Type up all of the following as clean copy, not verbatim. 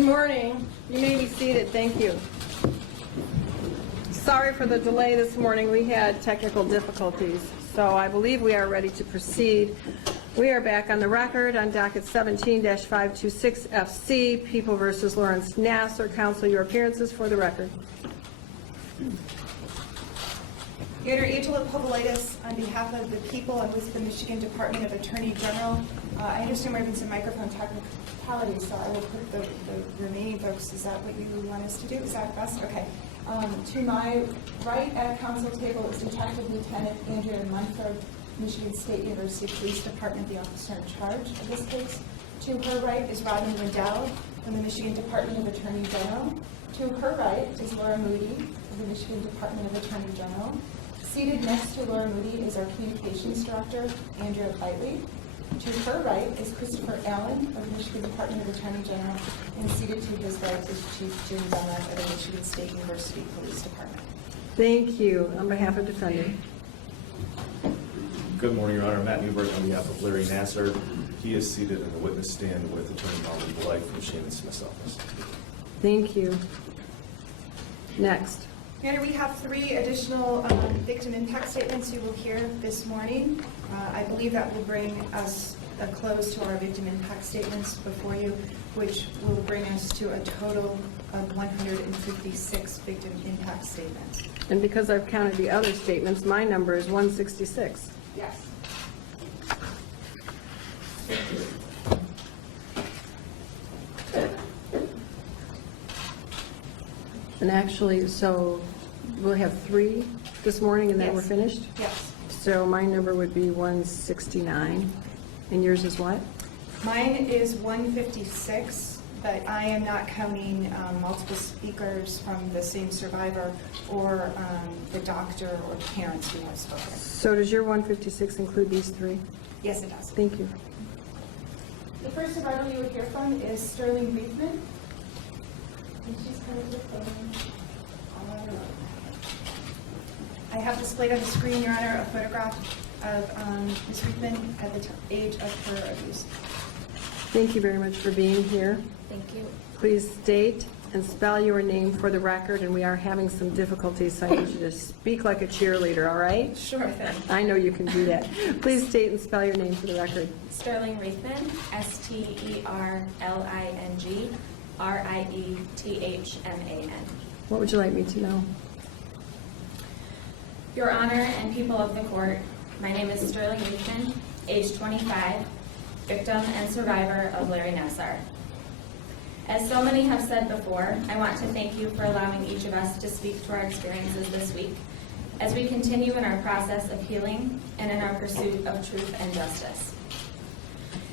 Good morning. You may be seated. Thank you. Sorry for the delay this morning. We had technical difficulties, so I believe we are ready to proceed. We are back on the record on docket 17-526 FC, People versus Lawrence Nassar. Counsel, your appearances for the record. Your Honor, Angela Povolitis, on behalf of the people and with the Michigan Department of Attorney General. I understand we're having some microphone technicalities, so I will put the remaining folks. Is that what you want us to do? Is that best? Okay. To my right at council table is Detective Lieutenant Andrea Munford, Michigan State University Police Department, the officer in charge of this case. To her right is Robin Riddell from the Michigan Department of Attorney General. To her right is Laura Moody of the Michigan Department of Attorney General. Seated next to Laura Moody is our Communications Director, Andrea Kaylee. To her right is Christopher Allen of the Michigan Department of Attorney General, and seated to his right is Chief Jim Dunlap of the Michigan State University Police Department. Thank you. On behalf of defendant. Good morning, Your Honor. Matt Newberg on behalf of Larry Nassar. He is seated in the witness stand with Attorney Molly Blythe from Shannon Smith's office. Thank you. Next. Your Honor, we have 3 additional victim impact statements you will hear this morning. I believe that will bring us a close to our victim impact statements before you, which will bring us to a total of 156 victim impact statements. And because I've counted the other statements, my number is 166. Yes. And actually, so we'll have 3 this morning and then we're Yes. finished? Yes. So my number would be 169. And yours is what? Mine is 156, but I am not counting multiple speakers from the same survivor or the doctor or parents who have spoken. So does your 156 include these 3? Yes, it does. Thank you. The first survivor you will hear from is Sterling Reithman. And she's coming to the podium. I have displayed on the screen, Your Honor, a photograph of Ms. Reithman at the age of her abuse. Thank you very much for being here. Thank you. Please state and spell your name for the record, and we are having some difficulties, so I need you to speak like a cheerleader, all right? Sure thing. I know you can do that. Please state and spell your name for the record. Sterling Reithman, STERLING RIETHMAN. What would you like me to know? Your Honor and people of the court, my name is Sterling Reithman, age 25, victim and survivor of Larry Nassar. As so many have said before, I want to thank you for allowing each of us to speak to our experiences this week as we continue in our process of healing and in our pursuit of truth and justice.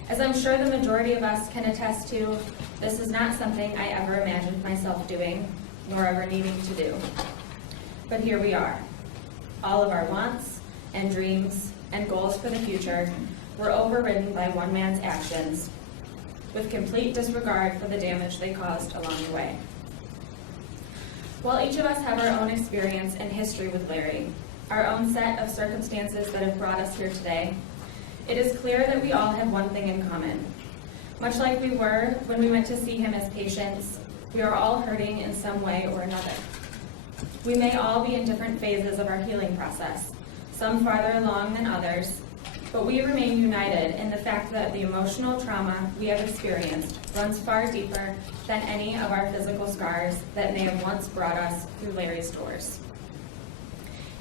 As I'm sure the majority of us can attest to, this is not something I ever imagined myself doing, nor ever needing to do. But here we are. All of our wants and dreams and goals for the future were overridden by one man's actions, with complete disregard for the damage they caused along the way. While each of us have our own experience and history with Larry, our own set of circumstances that have brought us here today, it is clear that we all have one thing in common. Much like we were when we went to see him as patients, we are all hurting in some way or another. We may all be in different phases of our healing process, some farther along than others, but we remain united in the fact that the emotional trauma we have experienced runs far deeper than any of our physical scars that may have once brought us through Larry's doors.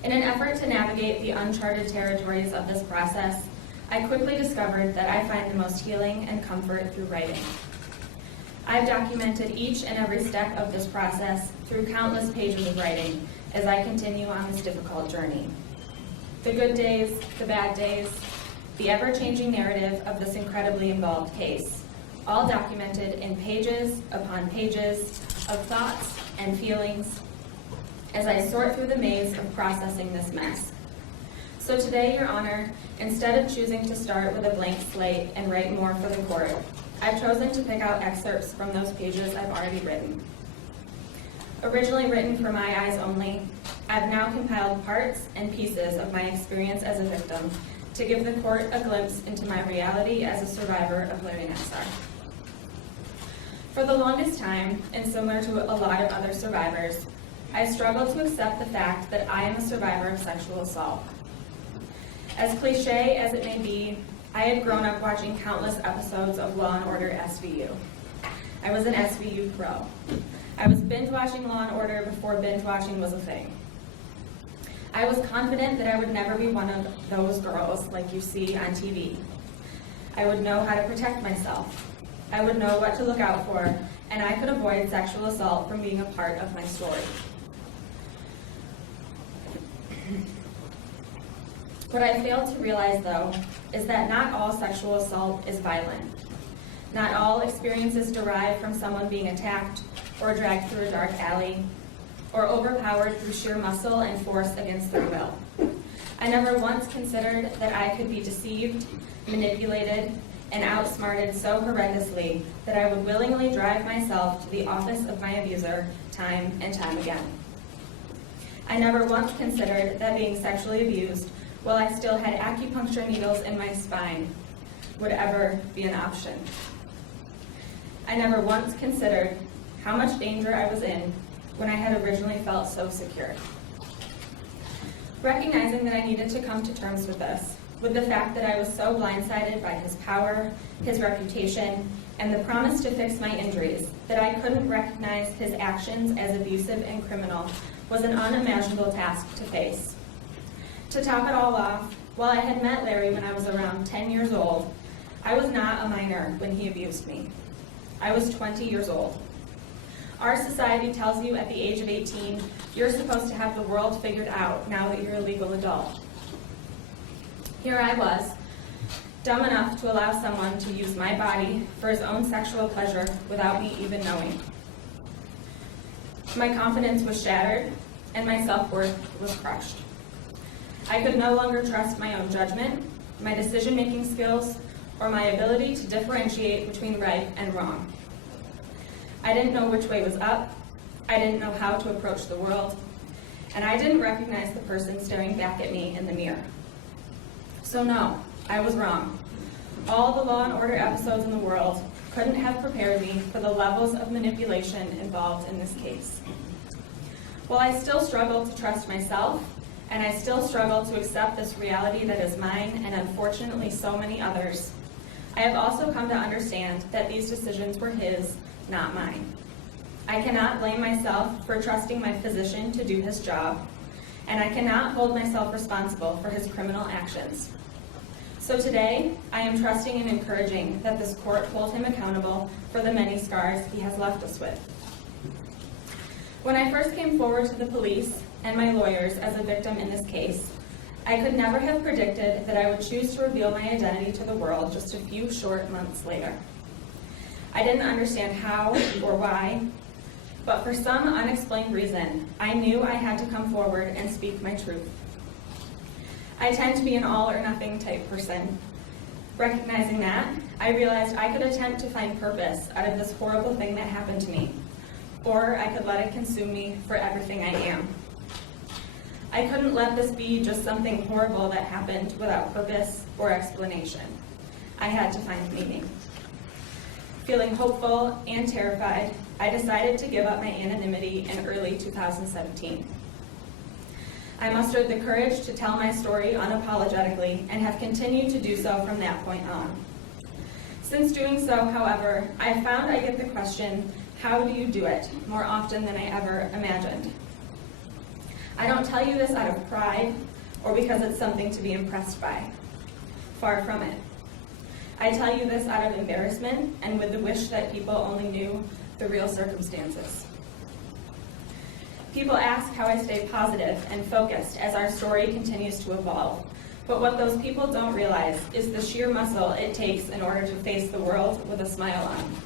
In an effort to navigate the uncharted territories of this process, I quickly discovered that I find the most healing and comfort through writing. I've documented each and every step of this process through countless pages of writing as I continue on this difficult journey. The good days, the bad days, the ever-changing narrative of this incredibly involved case, all documented in pages upon pages of thoughts and feelings as I sort through the maze of processing this mess. So today, Your Honor, instead of choosing to start with a blank slate and write more for the court, I've chosen to pick out excerpts from those pages I've already written. Originally written for my eyes only, I've now compiled parts and pieces of my experience as a victim to give the court a glimpse into my reality as a survivor of Larry Nassar. For the longest time, and similar to a lot of other survivors, I struggled to accept the fact that I am a survivor of sexual assault. As cliche as it may be, I had grown up watching countless episodes of Law & Order SVU. I was an SVU pro. I was binge watching Law & Order before binge watching was a thing. I was confident that I would never be one of those girls like you see on TV. I would know how to protect myself. I would know what to look out for, and I could avoid sexual assault from being a part of my story. What I failed to realize, though, is that not all sexual assault is violent. Not all experiences derive from someone being attacked or dragged through a dark alley or overpowered through sheer muscle and force against their will. I never once considered that I could be deceived, manipulated, and outsmarted so horrendously that I would willingly drive myself to the office of my abuser time and time again. I never once considered that being sexually abused while I still had acupuncture needles in my spine would ever be an option. I never once considered how much danger I was in when I had originally felt so secure. Recognizing that I needed to come to terms with this, with the fact that I was so blindsided by his power, his reputation, and the promise to fix my injuries that I couldn't recognize his actions as abusive and criminal was an unimaginable task to face. To top it all off, while I had met Larry when I was around 10 years old, I was not a minor when he abused me. I was 20 years old. Our society tells you at the age of 18, you're supposed to have the world figured out now that you're a legal adult. Here I was, dumb enough to allow someone to use my body for his own sexual pleasure without me even knowing. My confidence was shattered, and my self-worth was crushed. I could no longer trust my own judgment, my decision-making skills, or my ability to differentiate between right and wrong. I didn't know which way was up, I didn't know how to approach the world, and I didn't recognize the person staring back at me in the mirror. So no, I was wrong. All the Law & Order episodes in the world couldn't have prepared me for the levels of manipulation involved in this case. While I still struggle to trust myself, and I still struggle to accept this reality that is mine and unfortunately so many others, I have also come to understand that these decisions were his, not mine. I cannot blame myself for trusting my physician to do his job, and I cannot hold myself responsible for his criminal actions. So today, I am trusting and encouraging that this court hold him accountable for the many scars he has left us with. When I first came forward to the police and my lawyers as a victim in this case, I could never have predicted that I would choose to reveal my identity to the world just a few short months later. I didn't understand how or why, but for some unexplained reason, I knew I had to come forward and speak my truth. I tend to be an all or nothing type person. Recognizing that, I realized I could attempt to find purpose out of this horrible thing that happened to me, or I could let it consume me for everything I am. I couldn't let this be just something horrible that happened without purpose or explanation. I had to find meaning. Feeling hopeful and terrified, I decided to give up my anonymity in early 2017. I mustered the courage to tell my story unapologetically and have continued to do so from that point on. Since doing so, however, I have found I get the question, how do you do it, more often than I ever imagined. I don't tell you this out of pride or because it's something to be impressed by. Far from it. I tell you this out of embarrassment and with the wish that people only knew the real circumstances. People ask how I stay positive and focused as our story continues to evolve, but what those people don't realize is the sheer muscle it takes in order to face the world with a smile on.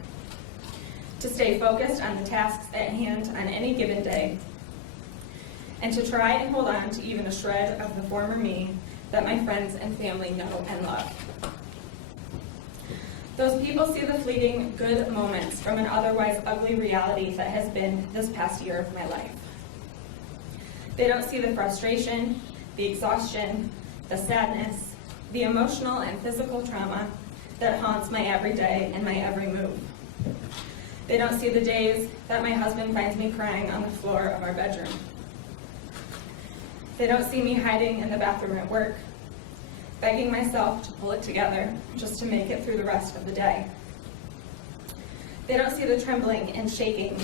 To stay focused on the tasks at hand on any given day, and to try and hold on to even a shred of the former me that my friends and family know and love. Those people see the fleeting good moments from an otherwise ugly reality that has been this past year of my life. They don't see the frustration, the exhaustion, the sadness, the emotional and physical trauma that haunts my every day and my every move. They don't see the days that my husband finds me crying on the floor of our bedroom. They don't see me hiding in the bathroom at work, begging myself to pull it together just to make it through the rest of the day. They don't see the trembling and shaking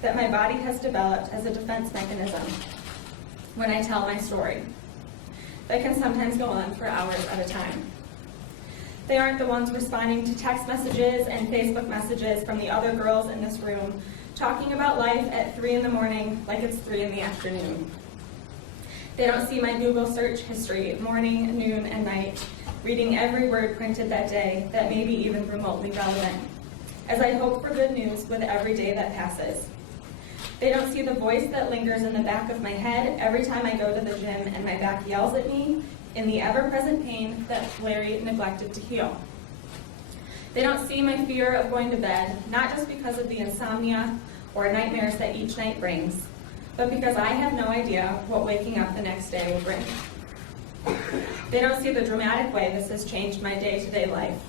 that my body has developed as a defense mechanism when I tell my story. That can sometimes go on for hours at a time. They aren't the ones responding to text messages and Facebook messages from the other girls in this room, talking about life at 3 in the morning like it's 3 in the afternoon. They don't see my Google search history, morning, noon, and night, reading every word printed that day that may be even remotely relevant, as I hope for good news with every day that passes. They don't see the voice that lingers in the back of my head every time I go to the gym and my back yells at me in the ever-present pain that Larry neglected to heal. They don't see my fear of going to bed, not just because of the insomnia or nightmares that each night brings, but because I have no idea what waking up the next day will bring. They don't see the dramatic way this has changed my day-to-day life,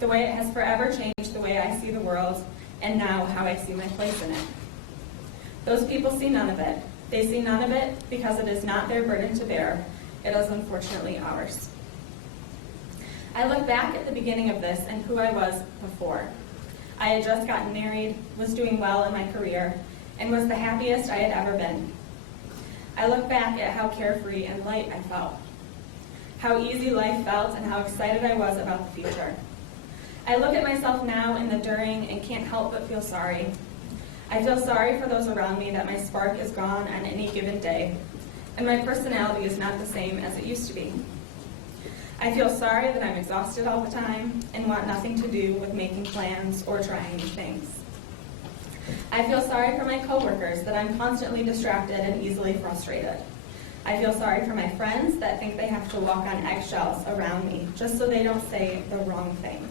the way it has forever changed the way I see the world, and now how I see my place in it. Those people see none of it. They see none of it because it is not their burden to bear. It is unfortunately ours. I look back at the beginning of this and who I was before. I had just gotten married, was doing well in my career, and was the happiest I had ever been. I look back at how carefree and light I felt, how easy life felt, and how excited I was about the future. I look at myself now in the during and can't help but feel sorry. I feel sorry for those around me that my spark is gone on any given day, and my personality is not the same as it used to be. I feel sorry that I'm exhausted all the time and want nothing to do with making plans or trying new things. I feel sorry for my coworkers that I'm constantly distracted and easily frustrated. I feel sorry for my friends that think they have to walk on eggshells around me just so they don't say the wrong thing.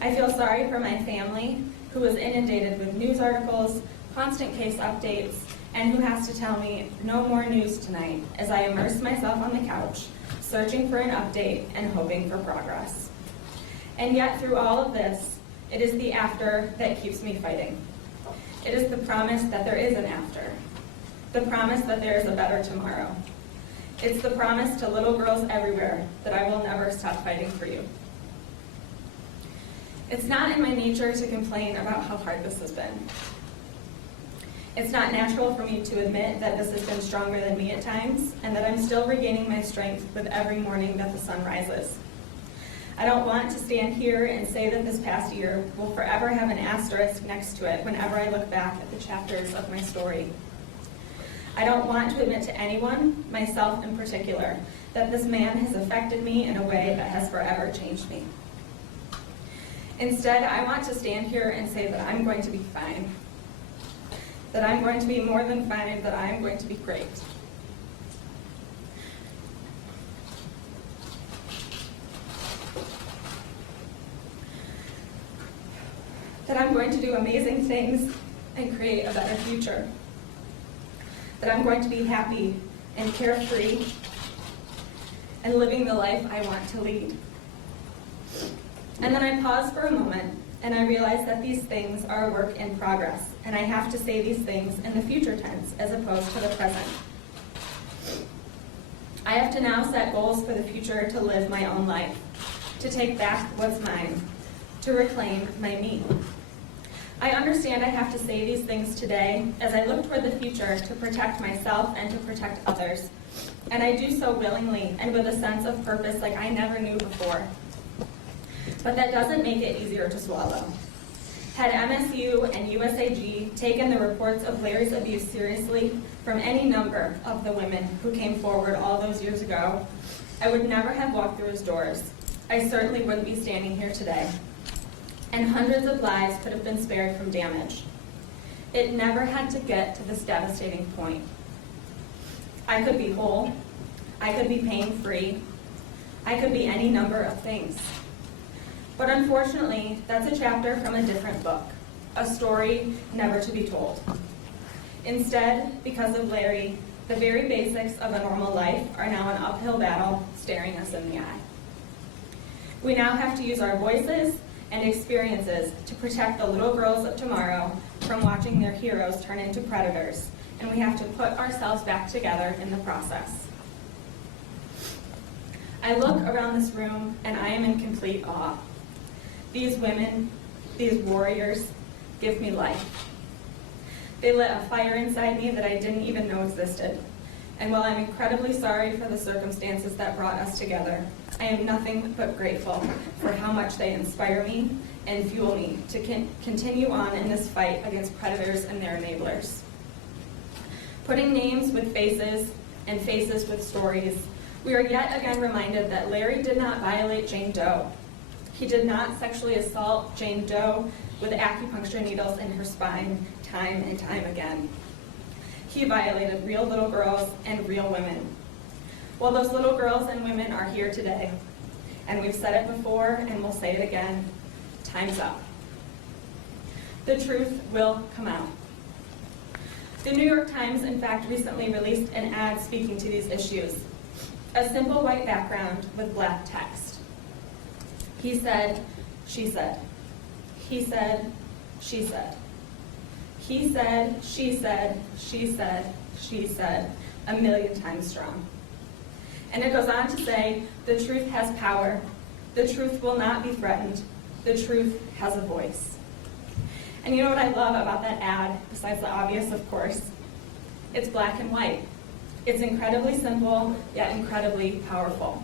I feel sorry for my family, who is inundated with news articles, constant case updates, and who has to tell me no more news tonight as I immerse myself on the couch, searching for an update and hoping for progress. And yet through all of this, it is the after that keeps me fighting. It is the promise that there is an after, the promise that there is a better tomorrow. It's the promise to little girls everywhere that I will never stop fighting for you. It's not in my nature to complain about how hard this has been. It's not natural for me to admit that this has been stronger than me at times, and that I'm still regaining my strength with every morning that the sun rises. I don't want to stand here and say that this past year will forever have an asterisk next to it whenever I look back at the chapters of my story. I don't want to admit to anyone, myself in particular, that this man has affected me in a way that has forever changed me. Instead, I want to stand here and say that I'm going to be fine, that I'm going to be more than fine, that I'm going to be great. That I'm going to do amazing things and create a better future. That I'm going to be happy and carefree and living the life I want to lead. And then I pause for a moment and I realize that these things are a work in progress, and I have to say these things in the future tense as opposed to the present. I have to now set goals for the future to live my own life, to take back what's mine, to reclaim my me. I understand I have to say these things today as I look toward the future to protect myself and to protect others. And I do so willingly and with a sense of purpose like I never knew before. But that doesn't make it easier to swallow. Had MSU and USAG taken the reports of Larry's abuse seriously from any number of the women who came forward all those years ago, I would never have walked through his doors. I certainly wouldn't be standing here today. And hundreds of lives could have been spared from damage. It never had to get to this devastating point. I could be whole. I could be pain-free. I could be any number of things. But unfortunately, that's a chapter from a different book, a story never to be told. Instead, because of Larry, the very basics of a normal life are now an uphill battle staring us in the eye. We now have to use our voices and experiences to protect the little girls of tomorrow from watching their heroes turn into predators, and we have to put ourselves back together in the process. I look around this room and I am in complete awe. These women, these warriors, give me life. They lit a fire inside me that I didn't even know existed. And while I'm incredibly sorry for the circumstances that brought us together, I am nothing but grateful for how much they inspire me and fuel me to continue on in this fight against predators and their enablers. Putting names with faces and faces with stories, we are yet again reminded that Larry did not violate Jane Doe. He did not sexually assault Jane Doe with acupuncture needles in her spine time and time again. He violated real little girls and real women. Well, those little girls and women are here today, and we've said it before and we'll say it again, time's up. The truth will come out. The New York Times, in fact, recently released an ad speaking to these issues. A simple white background with black text. He said, she said. He said, she said. He said, she said, she said, she said, 1,000,000 times strong. And it goes on to say, the truth has power. The truth will not be threatened. The truth has a voice. And you know what I love about that ad, besides the obvious, of course? It's black and white. It's incredibly simple, yet incredibly powerful.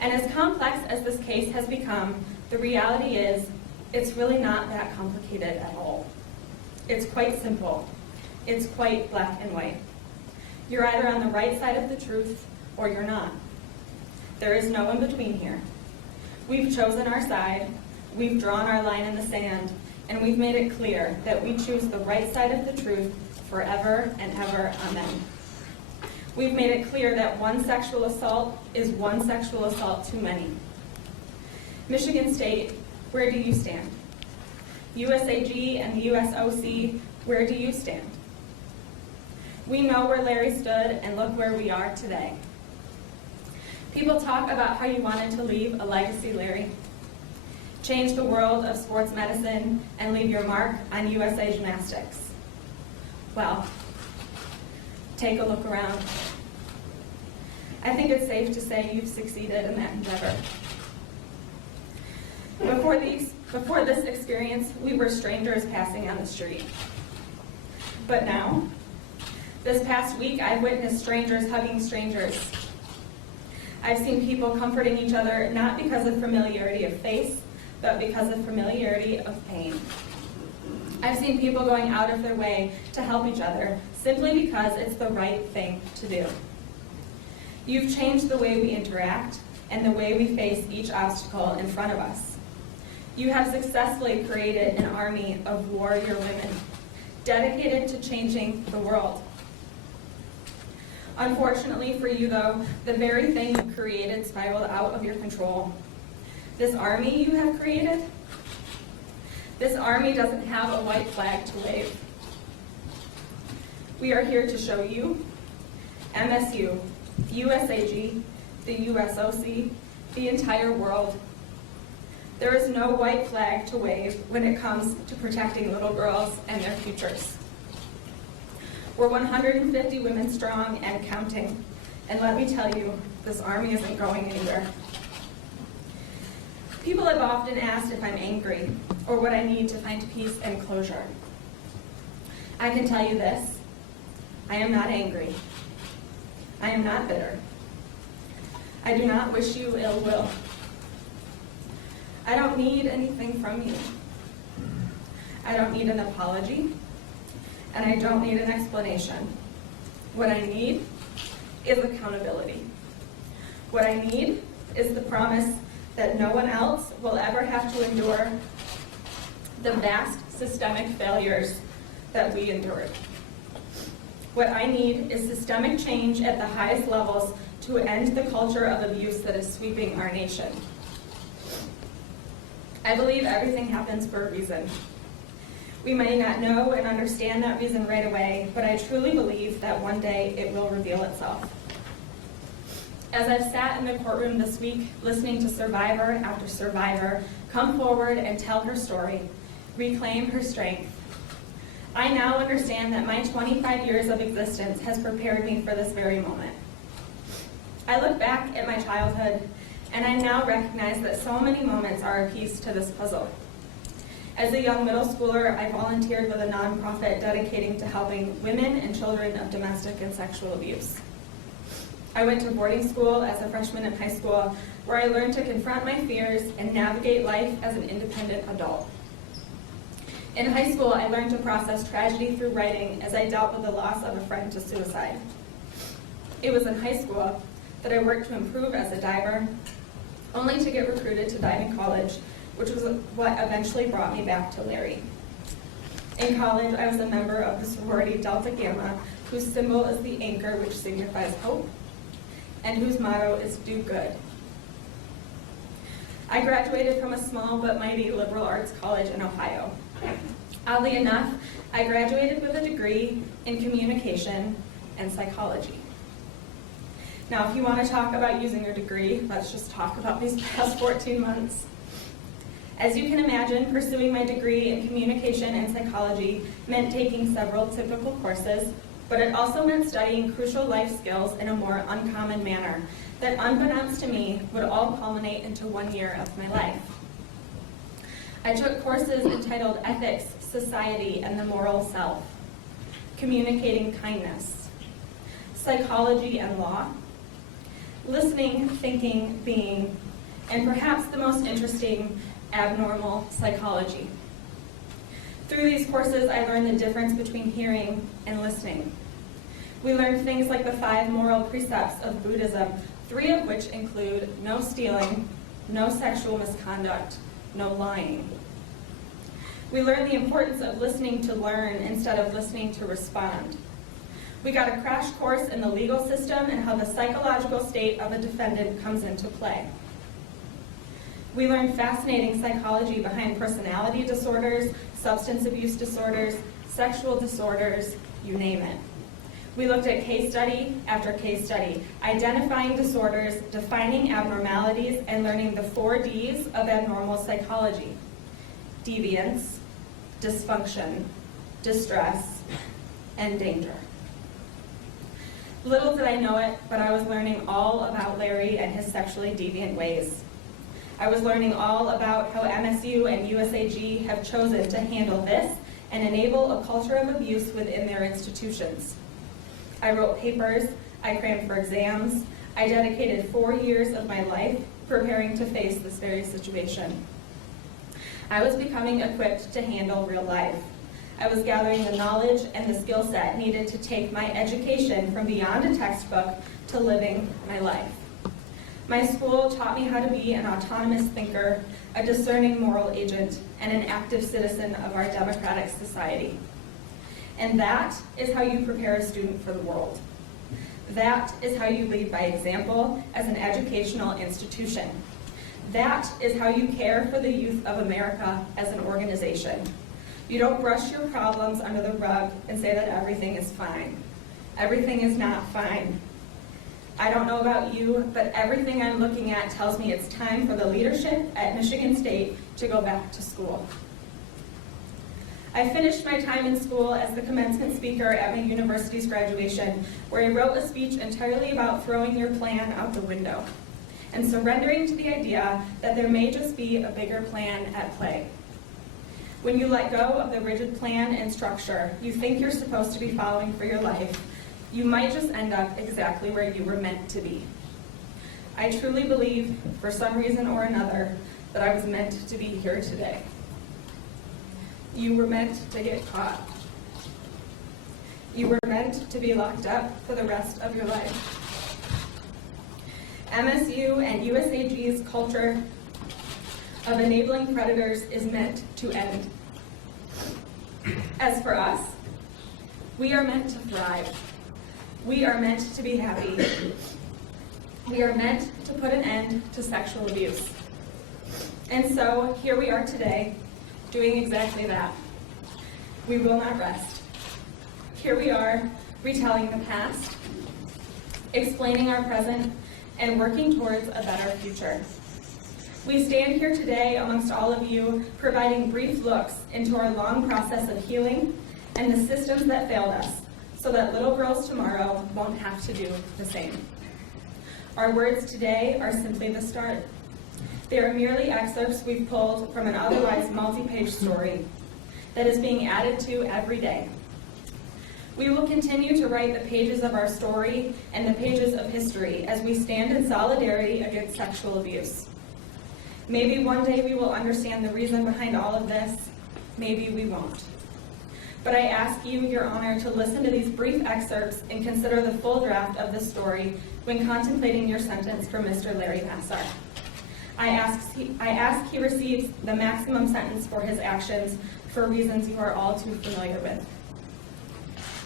And as complex as this case has become, the reality is, it's really not that complicated at all. It's quite simple. It's quite black and white. You're either on the right side of the truth, or you're not. There is no in between here. We've chosen our side, we've drawn our line in the sand, and we've made it clear that we choose the right side of the truth forever and ever, amen. We've made it clear that one sexual assault is one sexual assault too many. Michigan State, where do you stand? USAG and the USOC, where do you stand? We know where Larry stood, and look where we are today. People talk about how you wanted to leave a legacy, Larry. Change the world of sports medicine and leave your mark on USA Gymnastics. Well, take a look around. I think it's safe to say you've succeeded in that endeavor. Before this experience, we were strangers passing on the street. But now, this past week, I've witnessed strangers hugging strangers. I've seen people comforting each other not because of familiarity of face, but because of familiarity of pain. I've seen people going out of their way to help each other simply because it's the right thing to do. You've changed the way we interact and the way we face each obstacle in front of us. You have successfully created an army of warrior women dedicated to changing the world. Unfortunately for you, though, the very thing you created spiraled out of your control. This army you have created, this army doesn't have a white flag to wave. We are here to show you, MSU, USAG, the USOC, the entire world. There is no white flag to wave when it comes to protecting little girls and their futures. We're 150 women strong and counting, and let me tell you, this army isn't going anywhere. People have often asked if I'm angry or what I need to find peace and closure. I can tell you this, I am not angry. I am not bitter. I do not wish you ill will. I don't need anything from you. I don't need an apology, and I don't need an explanation. What I need is accountability. What I need is the promise that no one else will ever have to endure the vast systemic failures that we endured. What I need is systemic change at the highest levels to end the culture of abuse that is sweeping our nation. I believe everything happens for a reason. We may not know and understand that reason right away, but I truly believe that one day it will reveal itself. As I've sat in the courtroom this week, listening to survivor after survivor come forward and tell her story, reclaim her strength. I now understand that my 25 years of existence has prepared me for this very moment. I look back at my childhood, and I now recognize that so many moments are a piece to this puzzle. As a young middle schooler, I volunteered with a nonprofit dedicating to helping women and children of domestic and sexual abuse. I went to boarding school as a freshman in high school, where I learned to confront my fears and navigate life as an independent adult. In high school, I learned to process tragedy through writing as I dealt with the loss of a friend to suicide. It was in high school that I worked to improve as a diver, only to get recruited to dive in college, which was what eventually brought me back to Larry. In college, I was a member of the sorority Delta Gamma, whose symbol is the anchor, which signifies hope, and whose motto is do good. I graduated from a small but mighty liberal arts college in Ohio. Oddly enough, I graduated with a degree in communication and psychology. Now, if you want to talk about using your degree, let's just talk about these past 14 months. As you can imagine, pursuing my degree in communication and psychology meant taking several typical courses, but it also meant studying crucial life skills in a more uncommon manner that, unbeknownst to me, would all culminate into 1 year of my life. I took courses entitled Ethics, Society, and the Moral Self, Communicating Kindness, Psychology and Law, Listening, Thinking, Being, and perhaps the most interesting, Abnormal Psychology. Through these courses, I learned the difference between hearing and listening. We learned things like the 5 moral precepts of Buddhism, 3 of which include no stealing, no sexual misconduct, no lying. We learned the importance of listening to learn instead of listening to respond. We got a crash course in the legal system and how the psychological state of a defendant comes into play. We learned fascinating psychology behind personality disorders, substance abuse disorders, sexual disorders, you name it. We looked at case study after case study, identifying disorders, defining abnormalities, and learning the 4 Ds of abnormal psychology: deviance, dysfunction, distress, and danger. Little did I know it, but I was learning all about Larry and his sexually deviant ways. I was learning all about how MSU and USAG have chosen to handle this and enable a culture of abuse within their institutions. I wrote papers, I crammed for exams, I dedicated 4 years of my life preparing to face this very situation. I was becoming equipped to handle real life. I was gathering the knowledge and the skill set needed to take my education from beyond a textbook to living my life. My school taught me how to be an autonomous thinker, a discerning moral agent, and an active citizen of our democratic society. And that is how you prepare a student for the world. That is how you lead by example as an educational institution. That is how you care for the youth of America as an organization. You don't brush your problems under the rug and say that everything is fine. Everything is not fine. I don't know about you, but everything I'm looking at tells me it's time for the leadership at Michigan State to go back to school. I finished my time in school as the commencement speaker at my university's graduation, where I wrote a speech entirely about throwing your plan out the window and surrendering to the idea that there may just be a bigger plan at play. When you let go of the rigid plan and structure you think you're supposed to be following for your life, you might just end up exactly where you were meant to be. I truly believe, for some reason or another, that I was meant to be here today. You were meant to get caught. You were meant to be locked up for the rest of your life. MSU and USAG's culture of enabling predators is meant to end. As for us, we are meant to thrive. We are meant to be happy. We are meant to put an end to sexual abuse. And so here we are today, doing exactly that. We will not rest. Here we are, retelling the past, explaining our present, and working towards a better future. We stand here today amongst all of you, providing brief looks into our long process of healing and the systems that failed us, so that little girls tomorrow won't have to do the same. Our words today are simply the start. They are merely excerpts we've pulled from an otherwise multi-page story that is being added to every day. We will continue to write the pages of our story and the pages of history as we stand in solidarity against sexual abuse. Maybe one day we will understand the reason behind all of this. Maybe we won't. But I ask you, Your Honor, to listen to these brief excerpts and consider the full draft of this story when contemplating your sentence for Mr. Larry Nassar. I ask he receives the maximum sentence for his actions for reasons you are all too familiar with.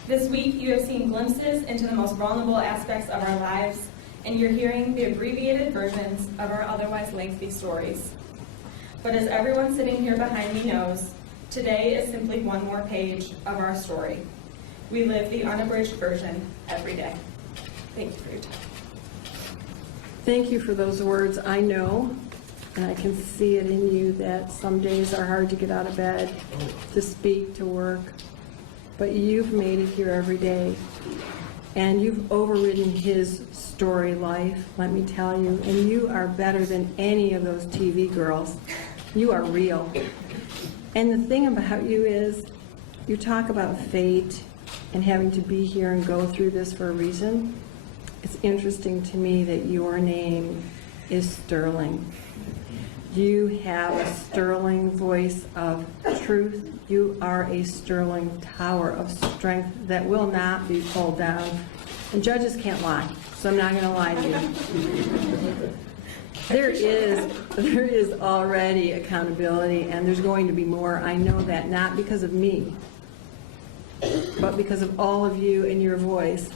This week, you have seen glimpses into the most vulnerable aspects of our lives, and you're hearing the abbreviated versions of our otherwise lengthy stories. But as everyone sitting here behind me knows, today is simply one more page of our story. We live the unabridged version every day. Thank you for your time. Thank you for those words. I know, and I can see it in you, that some days are hard to get out of bed, to speak, to work. But you've made it here every day, and you've overridden his story life, let me tell you, and you are better than any of those TV girls. You are real. And the thing about you is, you talk about fate and having to be here and go through this for a reason. It's interesting to me that your name is Sterling. You have a sterling voice of truth. You are a sterling tower of strength that will not be pulled down. And judges can't lie, so I'm not going to lie to you. There is already accountability, and there's going to be more. I know that, not because of me, but because of all of you and your voice.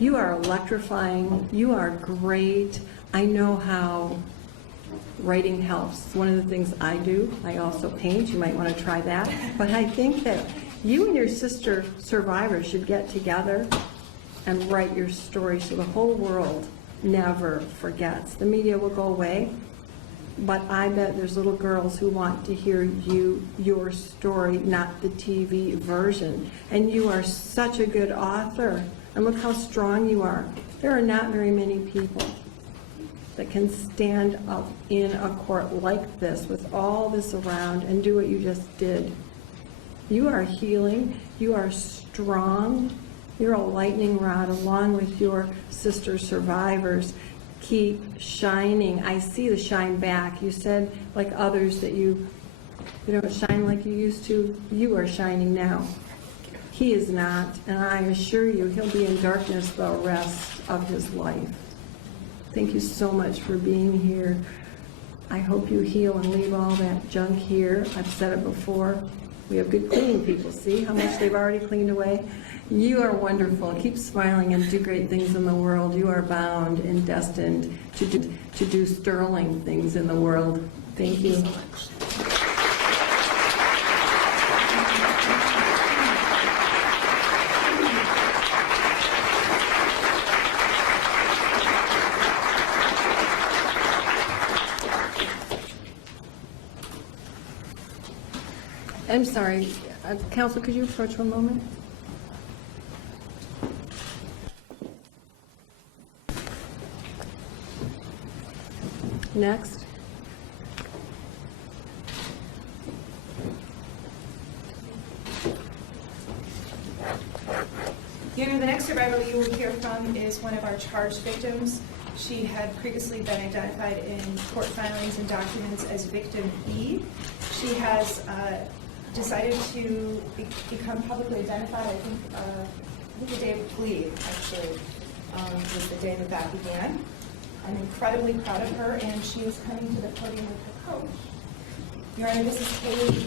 You are electrifying. You are great. I know how writing helps. One of the things I do. I also paint. You might want to try that. But I think that you and your sister survivors should get together and write your story so the whole world never forgets. The media will go away, but I bet there's little girls who want to hear your story, not the TV version. And you are such a good author. And look how strong you are. There are not very many people that can stand up in a court like this with all this around and do what you just did. You are healing. You are strong. You're a lightning rod along with your sister survivors. Keep shining. I see the shine back. You said, like others, that you don't shine like you used to. You are shining now. He is not, and I assure you, he'll be in darkness the rest of his life. Thank you so much for being here. I hope you heal and leave all that junk here. I've said it before. We have good cleaning people. See how much they've already cleaned away? You are wonderful. Keep smiling and do great things in the world. You are bound and destined to do sterling things in the world. Thank you. I'm sorry, Counsel, could you approach one moment? Next. Your Honor, the next survivor you will hear from is one of our charged victims. She had previously been identified in court filings and documents as victim E. She has decided to become publicly identified, I think the day of plea, actually, was the day that began. I'm incredibly proud of her, and she is coming to the podium with her coach. Your Honor, this is Kaylee.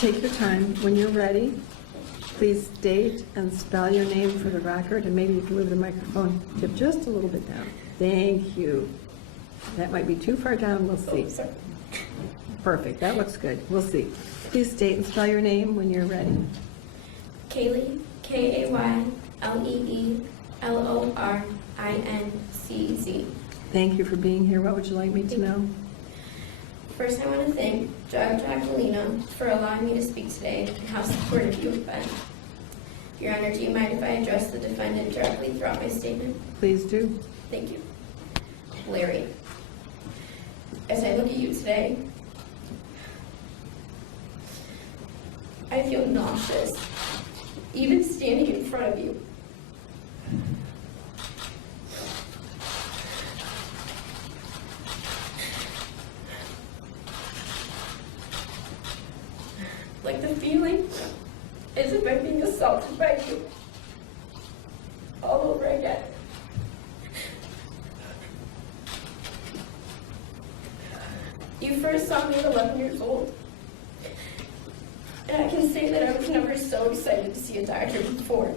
Take your time. When you're ready, please state and spell your name for the record, and maybe you can move the microphone tip just a little bit down. Thank you. That might be too far down. We'll see. Perfect. That looks good. We'll see. Please state and spell your name when you're ready. Kaylee, Kayleelorincz. Thank you for being here. What would you like me to know? First, I want to thank Judge Aquilina for allowing me to speak today and how supportive you have been. Your Honor, do you mind if I address the defendant directly throughout my statement? Please do. Thank you. Larry, as I look at you today, I feel nauseous, even standing in front of you. Like the feeling as if I'm being assaulted by you all over again. You first saw me at 11 years old, and I can say that I was never so excited to see a doctor before.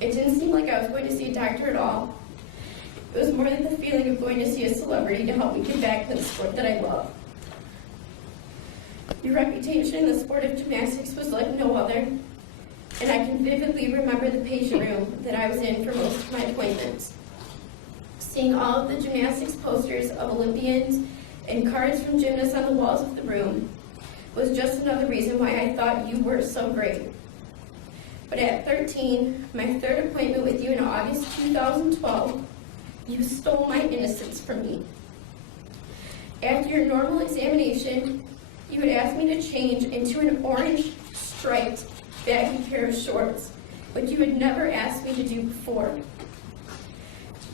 It didn't seem like I was going to see a doctor at all. It was more like the feeling of going to see a celebrity to help me get back to the sport that I love. Your reputation in the sport of gymnastics was like no other, and I can vividly remember the patient room that I was in for most of my appointments. Seeing all of the gymnastics posters of Olympians and cards from gymnasts on the walls of the room was just another reason why I thought you were so great. But at 13, my third appointment with you in August 2012, you stole my innocence from me. After your normal examination, you would ask me to change into an orange striped baggy pair of shorts, which you had never asked me to do before.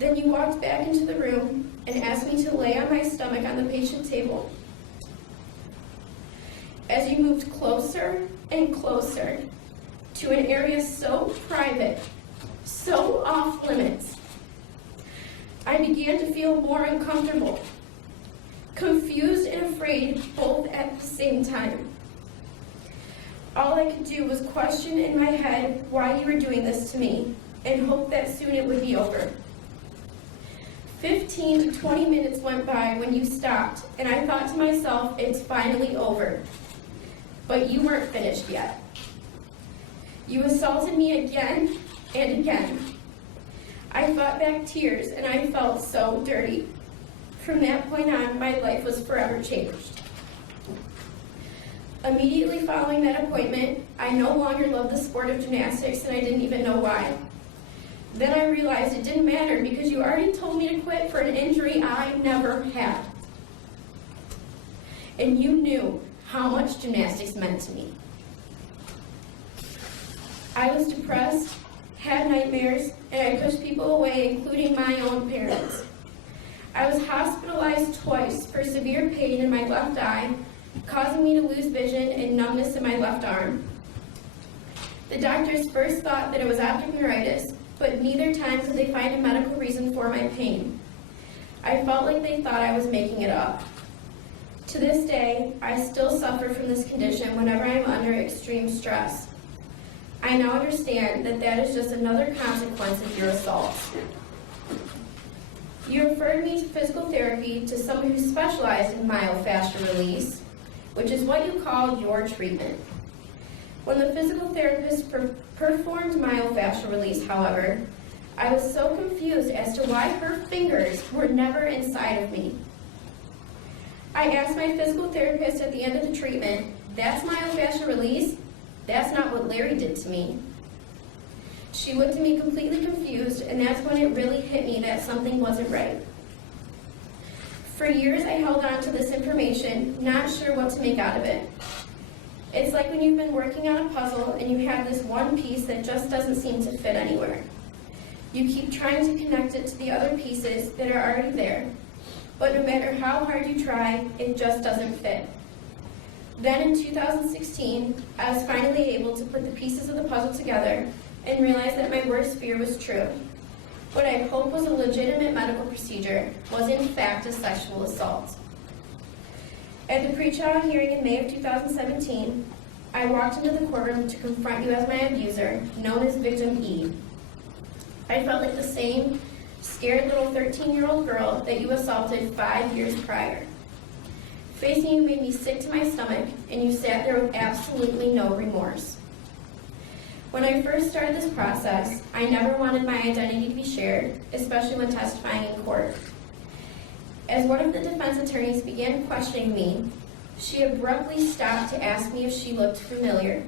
Then you walked back into the room and asked me to lay on my stomach on the patient table. As you moved closer and closer to an area so private, so off limits, I began to feel more uncomfortable, confused and afraid both at the same time. All I could do was question in my head why you were doing this to me and hope that soon it would be over. 15 to 20 minutes went by when you stopped, and I thought to myself, it's finally over. But you weren't finished yet. You assaulted me again and again. I fought back tears, and I felt so dirty. From that point on, my life was forever changed. Immediately following that appointment, I no longer loved the sport of gymnastics, and I didn't even know why. Then I realized it didn't matter because you already told me to quit for an injury I never had. And you knew how much gymnastics meant to me. I was depressed, had nightmares, and I pushed people away, including my own parents. I was hospitalized twice for severe pain in my left eye, causing me to lose vision and numbness in my left arm. The doctors first thought that it was optic neuritis, but neither time could they find a medical reason for my pain. I felt like they thought I was making it up. To this day, I still suffer from this condition whenever I'm under extreme stress. I now understand that that is just another consequence of your assault. You referred me to physical therapy to someone who specialized in myofascial release, which is what you call your treatment. When the physical therapist performed myofascial release, however, I was so confused as to why her fingers were never inside of me. I asked my physical therapist at the end of the treatment, "That's myofascial release? That's not what Larry did to me." She looked at me completely confused, and that's when it really hit me that something wasn't right. For years, I held on to this information, not sure what to make out of it. It's like when you've been working on a puzzle and you have this one piece that just doesn't seem to fit anywhere. You keep trying to connect it to the other pieces that are already there, but no matter how hard you try, it just doesn't fit. Then in 2016, I was finally able to put the pieces of the puzzle together and realized that my worst fear was true. What I hoped was a legitimate medical procedure was in fact a sexual assault. At the pretrial hearing in May of 2017, I walked into the courtroom to confront you as my abuser, known as Victim E. I felt like the same scared little 13-year-old girl that you assaulted 5 years prior. Facing you made me sick to my stomach, and you sat there with absolutely no remorse. When I first started this process, I never wanted my identity to be shared, especially when testifying in court. As one of the defense attorneys began questioning me, she abruptly stopped to ask me if she looked familiar.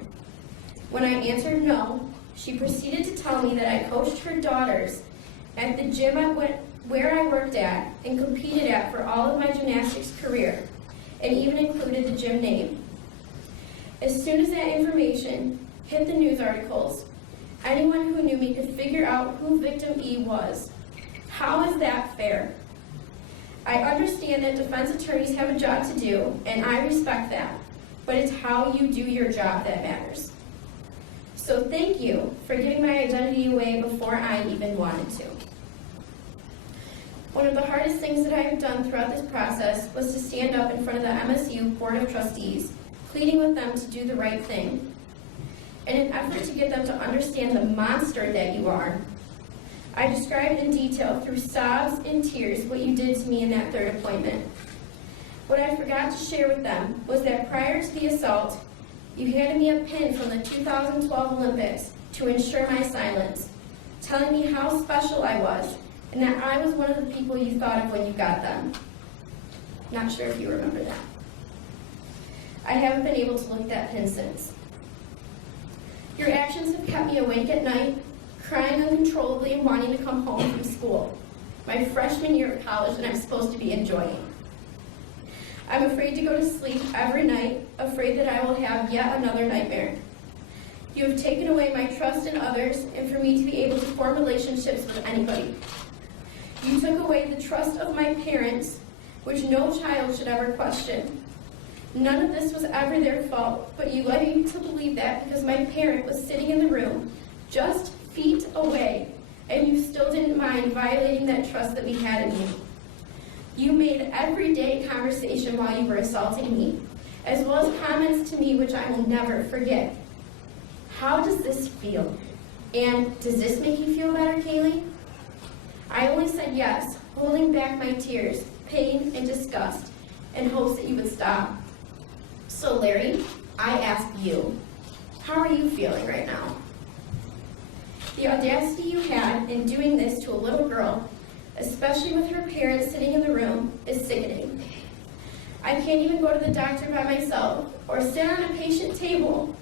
When I answered no, she proceeded to tell me that I coached her daughters at the gym where I worked at and competed at for all of my gymnastics career, and even included the gym name. As soon as that information hit the news articles, anyone who knew me could figure out who victim E was. How is that fair? I understand that defense attorneys have a job to do, and I respect that, but it's how you do your job that matters. So thank you for giving my identity away before I even wanted to. One of the hardest things that I have done throughout this process was to stand up in front of the MSU Board of Trustees, pleading with them to do the right thing. In an effort to get them to understand the monster that you are, I described in detail through sobs and tears what you did to me in that third appointment. What I forgot to share with them was that prior to the assault, you handed me a pin from the 2012 Olympics to ensure my silence, telling me how special I was and that I was one of the people you thought of when you got them. Not sure if you remember that. I haven't been able to look at that pin since. Your actions have kept me awake at night, crying uncontrollably and wanting to come home from school, my freshman year of college that I'm supposed to be enjoying. I'm afraid to go to sleep every night, afraid that I will have yet another nightmare. You have taken away my trust in others and for me to be able to form relationships with anybody. You took away the trust of my parents, which no child should ever question. None of this was ever their fault, but you led me to believe that because my parent was sitting in the room, just feet away, and you still didn't mind violating that trust that we had in you. You made everyday conversation while you were assaulting me, as well as comments to me which I will never forget. How does this feel? And does this make you feel better, Kaylee? I only said yes, holding back my tears, pain, and disgust, in hopes that you would stop. So Larry, I ask you, how are you feeling right now? The audacity you had in doing this to a little girl, especially with her parents sitting in the room, is sickening. I can't even go to the doctor by myself or sit on a patient table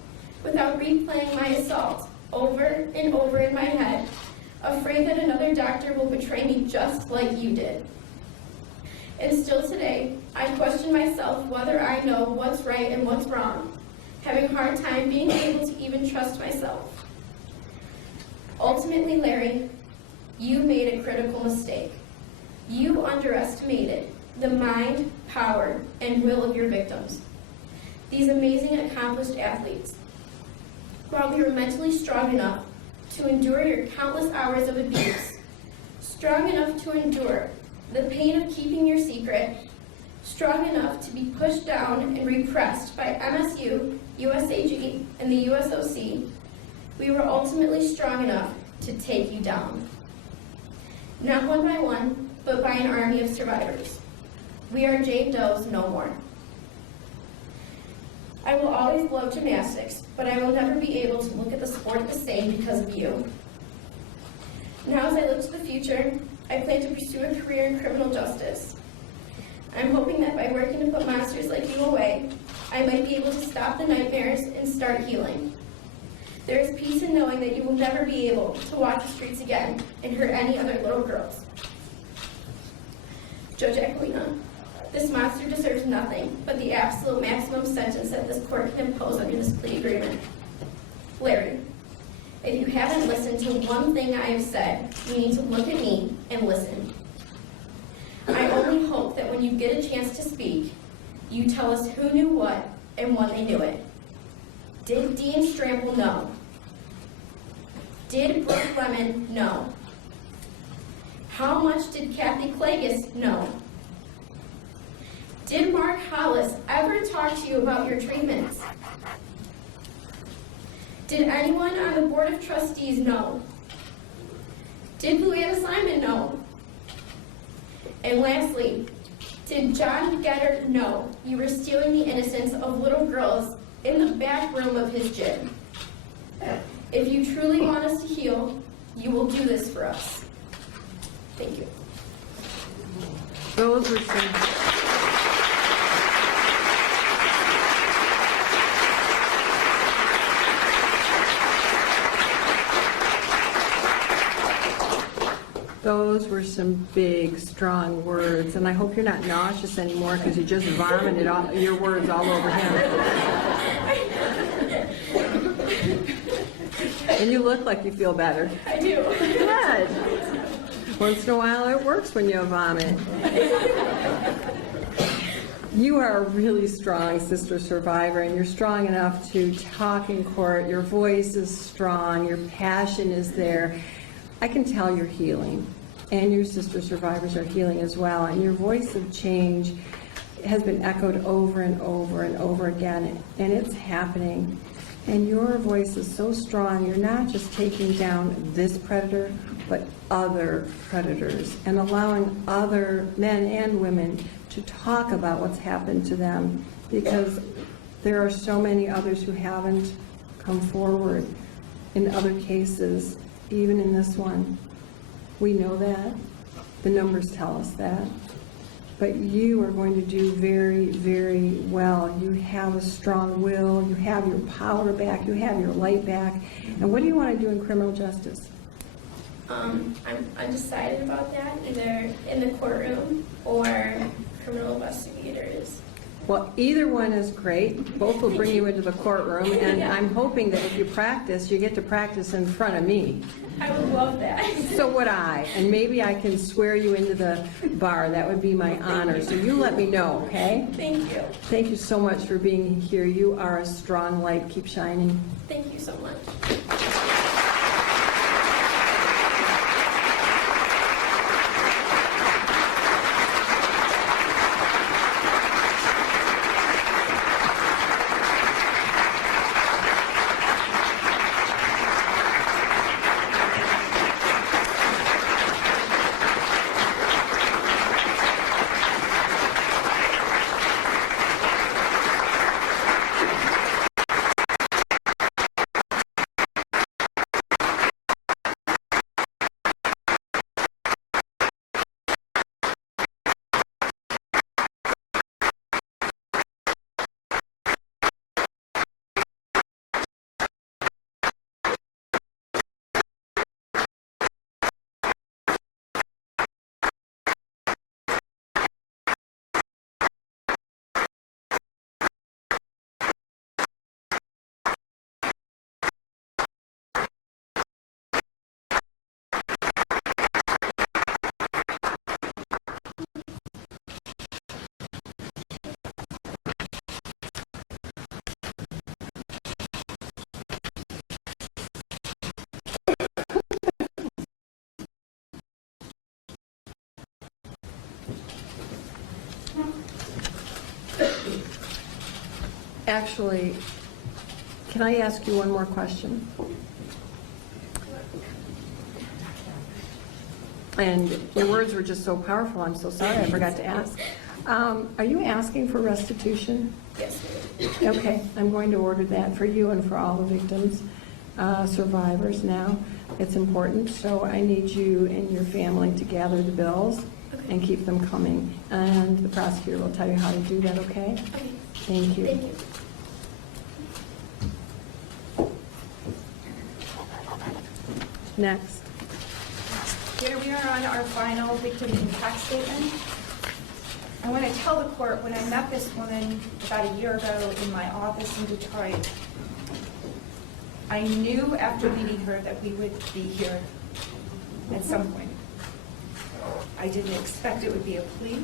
without replaying my assault over and over in my head, afraid that another doctor will betray me just like you did. And still today, I question myself whether I know what's right and what's wrong, having a hard time being able to even trust myself. Ultimately, Larry, you made a critical mistake. You underestimated the mind, power, and will of your victims. These amazing, accomplished athletes. While we were mentally strong enough to endure your countless hours of abuse, strong enough to endure the pain of keeping your secret, strong enough to be pushed down and repressed by MSU, USAG, and the USOC, we were ultimately strong enough to take you down. Not one by one, but by an army of survivors. We are Jane Does no more. I will always love gymnastics, but I will never be able to look at the sport the same because of you. Now, as I look to the future, I plan to pursue a career in criminal justice. I'm hoping that by working to put monsters like you away, I might be able to stop the nightmares and start healing. There is peace in knowing that you will never be able to walk the streets again and hurt any other little girls. Judge Aquilina, this monster deserves nothing but the absolute maximum sentence that this court can impose under this plea agreement. Larry, if you haven't listened to one thing I have said, you need to look at me and listen. I only hope that when you get a chance to speak, you tell us who knew what and when they knew it. Did Dean Strample know? Did Brooke Lemon know? How much did Kathy Klages know? Did Mark Hollis ever talk to you about your treatments? Did anyone on the Board of Trustees know? Did Luanna Simon know? And lastly, did John Getter know you were stealing the innocence of little girls in the back room of his gym? If you truly want us to heal, you will do this for us. Thank you. Those were some... Those were some big, strong words, and I hope you're not nauseous anymore because you just vomited all, your words all over him. And you look like you feel better. I do. Good. Once in a while it works when you vomit. You are a really strong sister survivor, and you're strong enough to talk in court. Your voice is strong, your passion is there. I can tell you're healing, and your sister survivors are healing as well, and your voice of change has been echoed over and over and over again, and it's happening. And your voice is so strong, you're not just taking down this predator, but other predators, and allowing other men and women to talk about what's happened to them, because there are so many others who haven't come forward in other cases, even in this one. We know that. The numbers tell us that. But you are going to do very, very well. You have a strong will. You have your power back. You have your light back. And what do you want to do in criminal justice? I'm undecided about that, either in the courtroom or criminal investigators. Well, either one is great. Both will bring you into the courtroom, and Yeah. I'm hoping that if you practice, you get to practice in front of me. I would love that. So would I, and maybe I can swear you into the bar. That would be my honor. So you let me know, okay? Thank you. Thank you so much for being here. You are a strong light. Keep shining. Thank you so much. Actually, can I ask you one more question? And your words were just so powerful. I'm so sorry, I forgot to ask. Are you asking for restitution? Yes, ma'am. Okay, I'm going to order that for you and for all the victims, survivors now. It's important, so I need you and your family to gather the bills and keep them coming. And the prosecutor will tell you how to do that, okay? Okay. Thank you. Thank you. Next. Here we are on our final victim impact statement. I want to tell the court, when I met this woman about a year ago in my office in Detroit, I knew after meeting her that we would be here at some point. I didn't expect it would be a plea.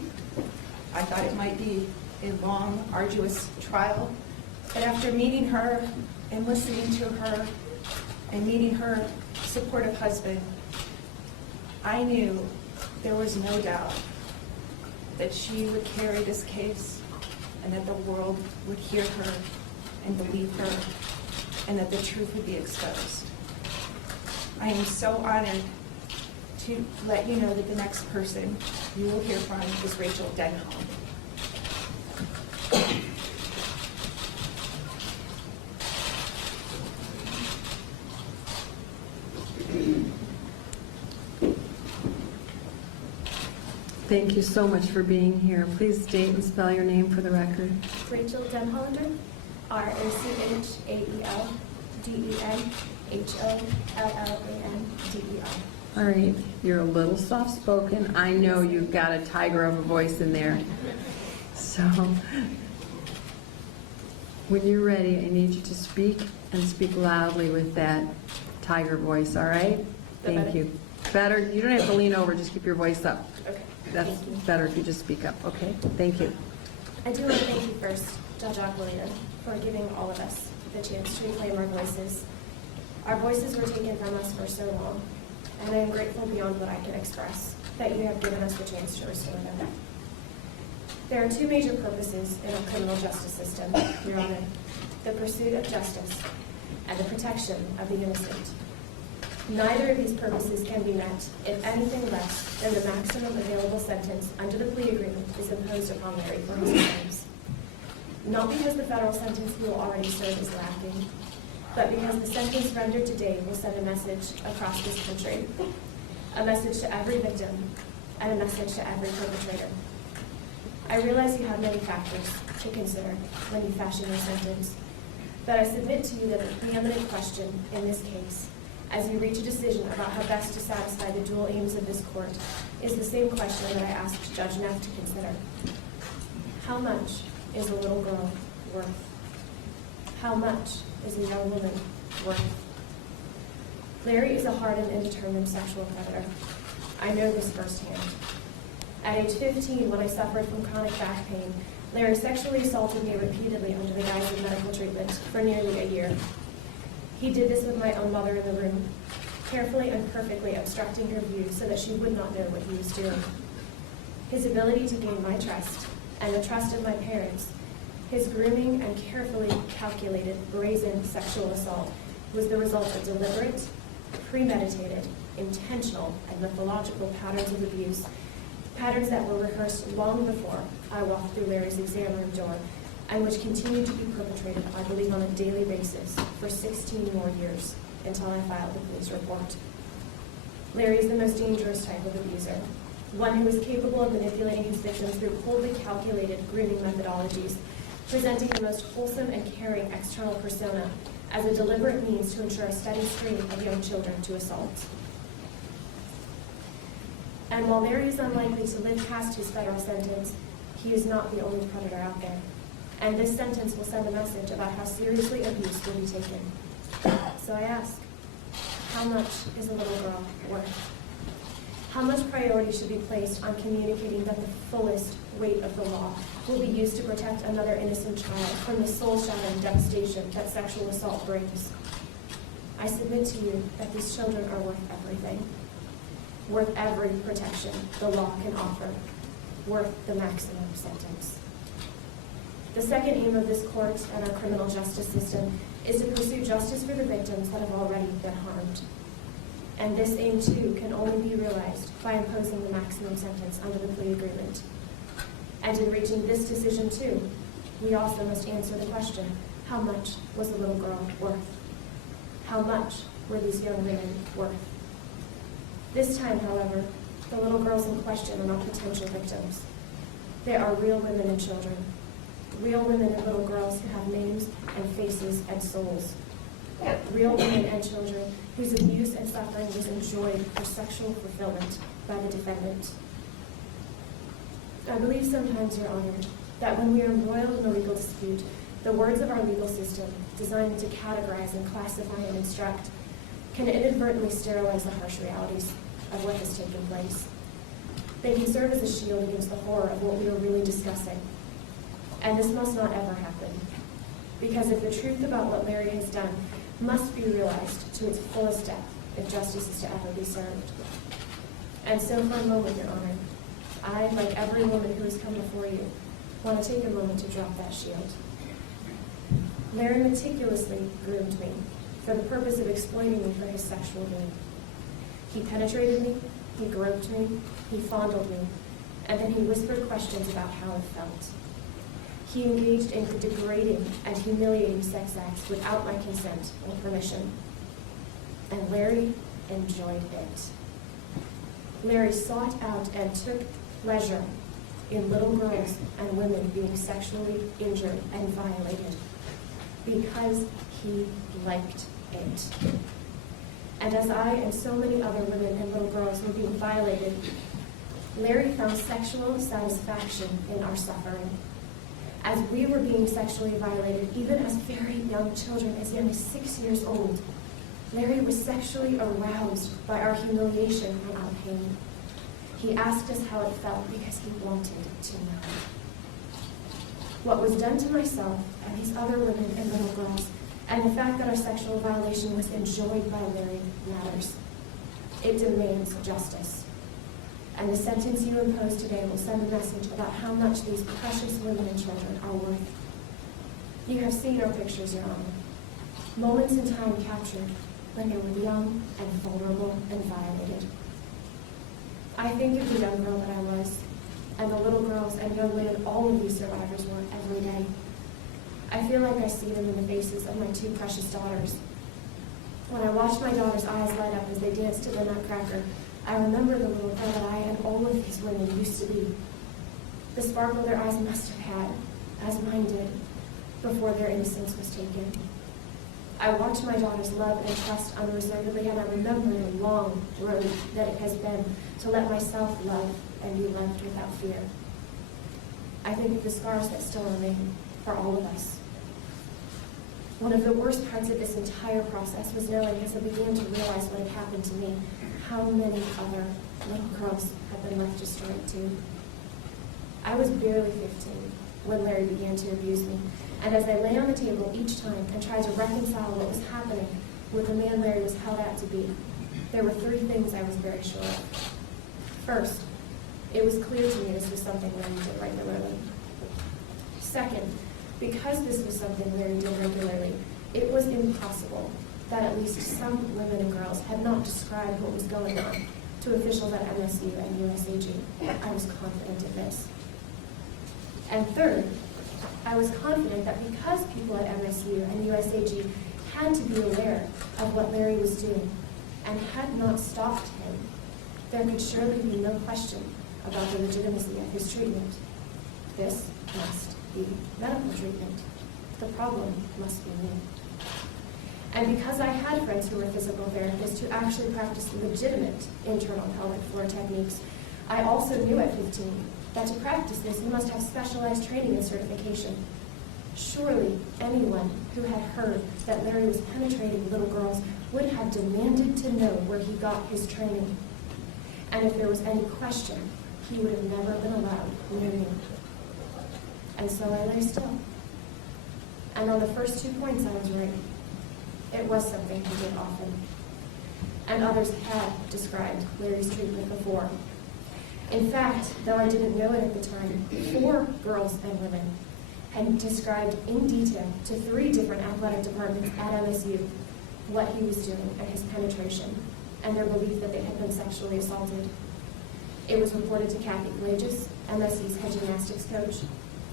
I thought it might be a long, arduous trial. But after meeting her and listening to her and meeting her supportive husband, I knew there was no doubt that she would carry this case and that the world would hear her and believe her and that the truth would be exposed. I am so honored to let you know that the next person you will hear from is Rachel Denholm. Thank you so much for being here. Please state and spell your name for the record. Rachel Denhollander, RACHAELDENHOLLANDER. All right, you're a little soft-spoken. I know you've got a tiger of a voice in there. So, when you're ready, I need you to speak and speak loudly with that tiger voice, all right? Thank you. Better, you don't have to lean over, just keep your voice up. Okay. That's Thank you. better if you just speak up, okay? Thank you. I do want to thank you first, Judge Aquilina, for giving all of us the chance to reclaim our voices. Our voices were taken from us for so long, and I am grateful beyond what I can express that you have given us the chance to restore them. There are two major purposes in our criminal justice system, Your Honor: the pursuit of justice and the protection of the innocent. Neither of these purposes can be met if anything less than the maximum available sentence under the plea agreement is imposed upon Larry for his crimes. Not because the federal sentence he will already serve is lacking, but because the sentence rendered today will send a message across this country, a message to every victim, and a message to every perpetrator. I realize you have many factors to consider when you fashion your sentence, but I submit to you that the preeminent question in this case, as you reach a decision about how best to satisfy the dual aims of this court, is the same question that I asked Judge Neff to consider. How much is a little girl worth? How much is a young woman worth? Larry is a hardened and determined sexual predator. I know this firsthand. At age 15, when I suffered from chronic back pain, Larry sexually assaulted me repeatedly under the guise of medical treatment for nearly a year. He did this with my own mother in the room, carefully and perfectly obstructing her view so that she would not know what he was doing. His ability to gain my trust and the trust of my parents, his grooming and carefully calculated, brazen sexual assault was the result of deliberate, premeditated, intentional, and mythological patterns of abuse, patterns that were rehearsed long before I walked through Larry's exam room door, and which continued to be perpetrated, I believe, on a daily basis for 16 more years until I filed the police report. Larry is the most dangerous type of abuser, one who is capable of manipulating his victims through coldly calculated grooming methodologies, presenting the most wholesome and caring external persona as a deliberate means to ensure a steady stream of young children to assault. And while Larry is unlikely to live past his federal sentence, he is not the only predator out there. And this sentence will send a message about how seriously abuse will be taken. So I ask, how much is a little girl worth? How much priority should be placed on communicating that the fullest weight of the law will be used to protect another innocent child from the soul-shattering devastation that sexual assault brings? I submit to you that these children are worth everything, worth every protection the law can offer, worth the maximum sentence. The second aim of this court and our criminal justice system is to pursue justice for the victims that have already been harmed. And this aim, too, can only be realized by imposing the maximum sentence under the plea agreement. And in reaching this decision, too, we also must answer the question, how much was a little girl worth? How much were these young women worth? This time, however, the little girls in question are not potential victims. They are real women and children. Real women and little girls who have names and faces and souls. Real women and children whose abuse and suffering was enjoyed for sexual fulfillment by the defendant. I believe sometimes, Your Honor, that when we are embroiled in a legal dispute, the words of our legal system, designed to categorize and classify and instruct, can inadvertently sterilize the harsh realities of what has taken place. They can serve as a shield against the horror of what we are really discussing. And this must not ever happen, because if the truth about what Larry has done must be realized to its fullest depth if justice is to ever be served. And so for a moment, Your Honor, I, like every woman who has come before you, want to take a moment to drop that shield. Larry meticulously groomed me for the purpose of exploiting me for his sexual gain. He penetrated me, he groped me, he fondled me, and then he whispered questions about how it felt. He engaged in degrading and humiliating sex acts without my consent or permission. And Larry enjoyed it. Larry sought out and took pleasure in little girls and women being sexually injured and violated because he liked it. And as I and so many other women and little girls were being violated, Larry found sexual satisfaction in our suffering. As we were being sexually violated, even as very young children, as young as 6 years old, Larry was sexually aroused by our humiliation and our pain. He asked us how it felt because he wanted to know. What was done to myself and these other women and little girls, and the fact that our sexual violation was enjoyed by Larry, matters. It demands justice. And the sentence you impose today will send a message about how much these precious women and children are worth. You have seen our pictures, Your Honor. Moments in time captured when they were young and vulnerable and violated. I think of the young girl that I was, and the little girls and young women all of these survivors were every day. I feel like I see them in the faces of my two precious daughters. When I watch my daughters' eyes light up as they dance to the Nutcracker, I remember the little girl that I and all of these women used to be. The sparkle their eyes must have had, as mine did, before their innocence was taken. I watch my daughters love and trust unreservedly, and I remember the long road that it has been to let myself love and be loved without fear. I think of the scars that still remain for all of us. One of the worst parts of this entire process was knowing, as I began to realize what had happened to me, how many other little girls had been left destroyed too. I was barely 15 when Larry began to abuse me, and as I lay on the table each time and tried to reconcile what was happening with the man Larry was held out to be, there were three things I was very sure of. First, it was clear to me this was something Larry did regularly. Second, because this was something Larry did regularly, it was impossible that at least some women and girls had not described what was going on to officials at MSU and USAG. I was confident of this. And third, I was confident that because people at MSU and USAG had to be aware of what Larry was doing and had not stopped him, there could surely be no question about the legitimacy of his treatment. This must be medical treatment. The problem must be me. And because I had friends who were physical therapists who actually practiced legitimate internal pelvic floor techniques, I also knew at 15 that to practice this, you must have specialized training and certification. Surely anyone who had heard that Larry was penetrating little girls would have demanded to know where he got his training. And if there was any question, he would have never been allowed near me. And so I lay still. And on the first 2 points, I was right. It was something he did often. And others had described Larry's treatment before. In fact, though I didn't know it at the time, 4 girls and women had described in detail to 3 different athletic departments at MSU what he was doing and his penetration, and their belief that they had been sexually assaulted. It was reported to Kathy Pelagius, MSU's head gymnastics coach,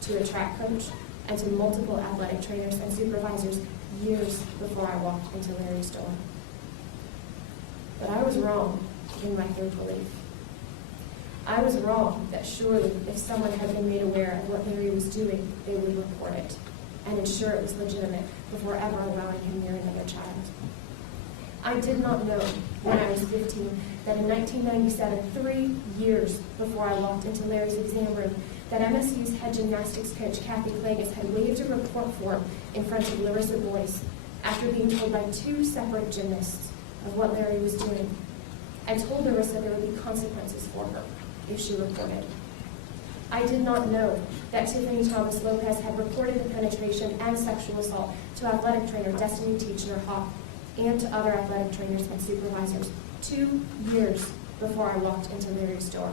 to a track coach, and to multiple athletic trainers and supervisors years before I walked into Larry's door. But I was wrong in my third belief. I was wrong that surely if someone had been made aware of what Larry was doing, they would report it and ensure it was legitimate before ever allowing him near another child. I did not know when I was 15 that in 1997, 3 years before I walked into Larry's exam room, that MSU's head gymnastics coach, Kathy Pelagius, had waived a report form in front of Larissa Boyce after being told by 2 separate gymnasts of what Larry was doing, and told Larissa there would be consequences for her if she reported. I did not know that Tiffany Thomas Lopez had reported the penetration and sexual assault to athletic trainer Destiny Teachner-Hawk and to other athletic trainers and supervisors 2 years before I walked into Larry's door.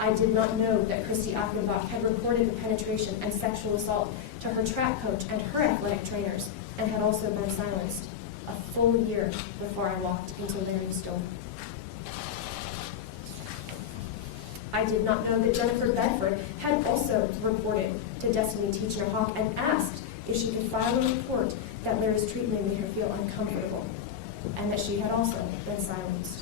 I did not know that Christy Achenbach had reported the penetration and sexual assault to her track coach and her athletic trainers and had also been silenced a full year before I walked into Larry's door. I did not know that Jennifer Bedford had also reported to Destiny Teachner-Hawk and asked if she could file a report that Larry's treatment made her feel uncomfortable, and that she had also been silenced.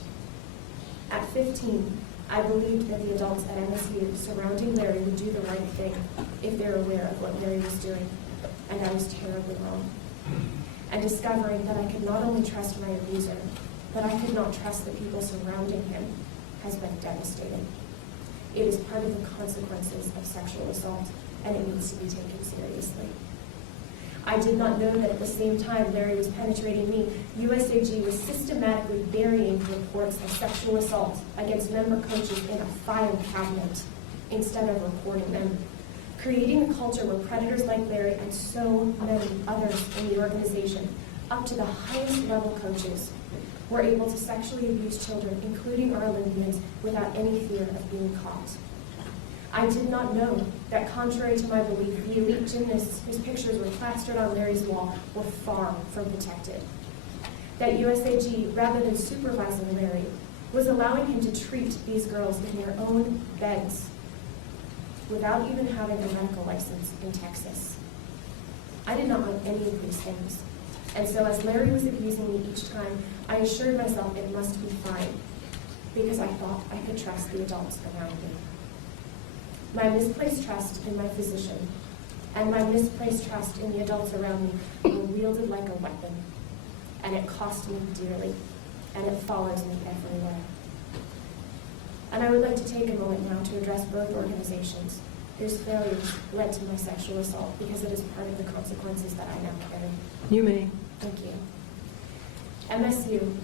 At 15, I believed that the adults at MSU surrounding Larry would do the right thing if they're aware of what Larry was doing, and I was terribly wrong. And discovering that I could not only trust my abuser, but I could not trust the people surrounding him has been devastating. It is part of the consequences of sexual assault, and it needs to be taken seriously. I did not know that at the same time Larry was penetrating me, USAG was systematically burying reports of sexual assault against member coaches in a file cabinet instead of reporting them, creating a culture where predators like Larry and so many others in the organization, up to the highest level coaches, were able to sexually abuse children, including our Olympians, without any fear of being caught. I did not know that, contrary to my belief, the elite gymnasts whose pictures were plastered on Larry's wall were far from protected. That USAG, rather than supervising Larry, was allowing him to treat these girls in their own beds without even having a medical license in Texas. I did not know any of these things. And so as Larry was abusing me each time, I assured myself it must be fine, because I thought I could trust the adults around me. My misplaced trust in my physician and my misplaced trust in the adults around me were wielded like a weapon, and it cost me dearly, and it follows me everywhere. And I would like to take a moment now to address both organizations whose failures led to my sexual assault, because it is part of the consequences that I now carry. You may. Thank you. MSU,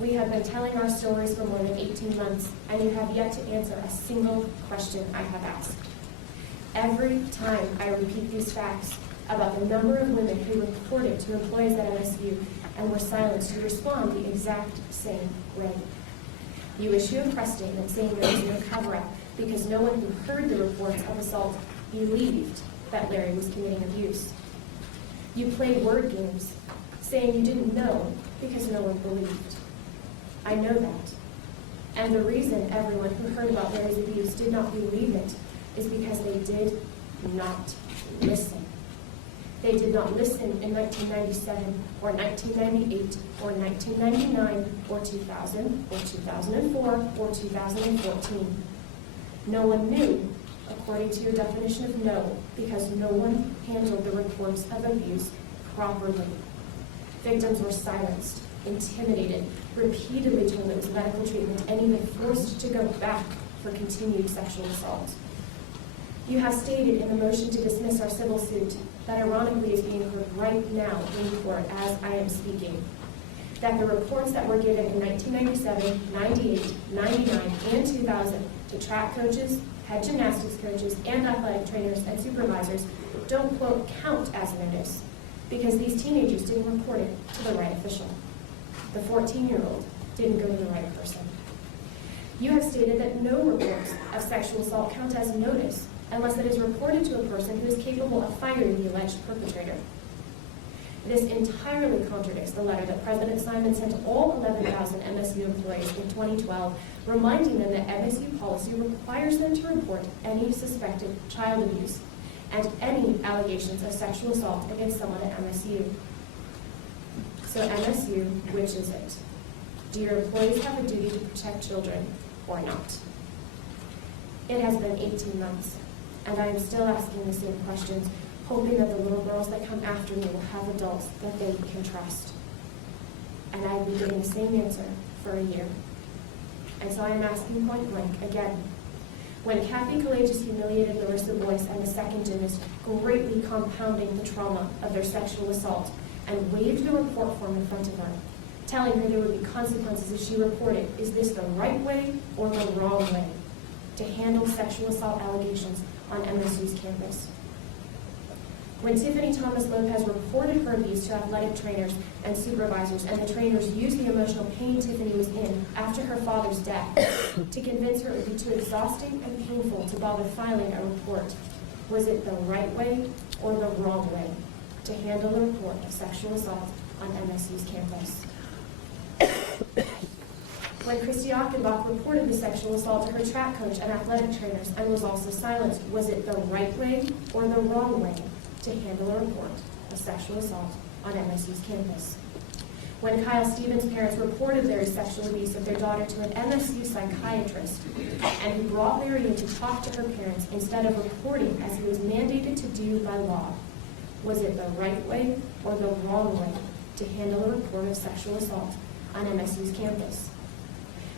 we have been telling our stories for more than 18 months, and you have yet to answer a single question I have asked. Every time I repeat these facts about the number of women who reported to employees at MSU and were silenced, you respond the exact same way. You issue a press statement saying there was no cover-up because no one who heard the reports of assault believed that Larry was committing abuse. You play word games, saying you didn't know because no one believed. I know that. And the reason everyone who heard about Larry's abuse did not believe it is because they did not listen. They did not listen in 1997 or 1998 or 1999 or 2000 or 2004 or 2014. No one knew, according to your definition of no, because no one handled the reports of abuse properly. Victims were silenced, intimidated, repeatedly told it was medical treatment, and even forced to go back for continued sexual assault. You have stated in the motion to dismiss our civil suit that ironically is being heard right now in court as I am speaking, that the reports that were given in 1997, 98, 99, and 2000 to track coaches, head gymnastics coaches, and athletic trainers and supervisors don't, quote, count as notice because these teenagers didn't report it to the right official. The 14-year-old didn't go to the right person. You have stated that no reports of sexual assault count as notice unless it is reported to a person who is capable of firing the alleged perpetrator. This entirely contradicts the letter that President Simon sent to all 11,000 MSU employees in 2012, reminding them that MSU policy requires them to report any suspected child abuse and any allegations of sexual assault against someone at MSU. So MSU, which is it? Do your employees have a duty to protect children or not? It has been 18 months, and I am still asking the same questions, hoping that the little girls that come after me will have adults that they can trust. And I will be getting the same answer for a year. And so I am asking point blank again. When Kathy Courageous humiliated Larissa Boyce and the second gymnast, greatly compounding the trauma of their sexual assault, and waved the report form in front of her, telling her there would be consequences if she reported, is this the right way or the wrong way to handle sexual assault allegations on MSU's campus? When Tiffany Thomas Lopez reported her abuse to athletic trainers and supervisors, and the trainers used the emotional pain Tiffany was in after her father's death to convince her it would be too exhausting and painful to bother filing a report, was it the right way or the wrong way to handle the report of sexual assault on MSU's campus? When Christy Achenbach reported the sexual assault to her track coach and athletic trainers and was also silenced, was it the right way or the wrong way to handle a report of sexual assault on MSU's campus? When Kyle Stevens' parents reported Larry's sexual abuse of their daughter to an MSU psychiatrist, and he brought Larry in to talk to her parents instead of reporting as he was mandated to do by law, was it the right way or the wrong way to handle a report of sexual assault on MSU's campus?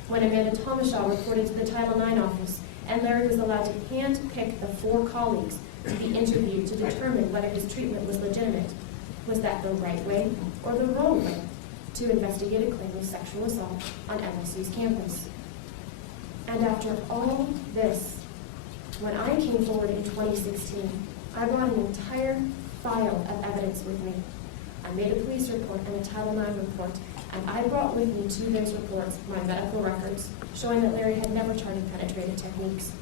When Amanda Thomashaw reported to the Title IX office and Larry was allowed to hand-pick the 4 colleagues to be interviewed to determine whether his treatment was legitimate, was that the right way or the wrong way to investigate a claim of sexual assault on MSU's campus? And after all this, when I came forward in 2016, I brought an entire file of evidence with me. I made a police report and a Title IX report, and I brought with me to those reports my medical records showing that Larry had never tried penetrative techniques.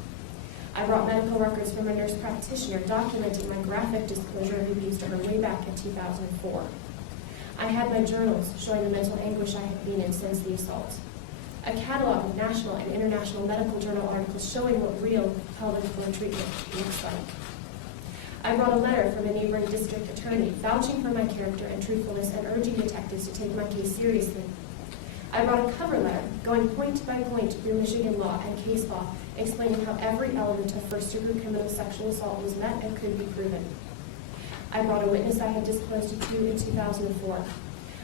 I brought medical records from a nurse practitioner documenting my graphic disclosure of abuse to her way back in 2004. I had my journals showing the mental anguish I had been in since the assault. A catalog of national and international medical journal articles showing what real pelvic floor treatment looks like. I brought a letter from a neighboring district attorney vouching for my character and truthfulness and urging detectives to take my case seriously. I brought a cover letter going point by point through Michigan law and case law, explaining how every element of first-degree criminal sexual assault was met and could be proven. I brought a witness I had disclosed to in 2004.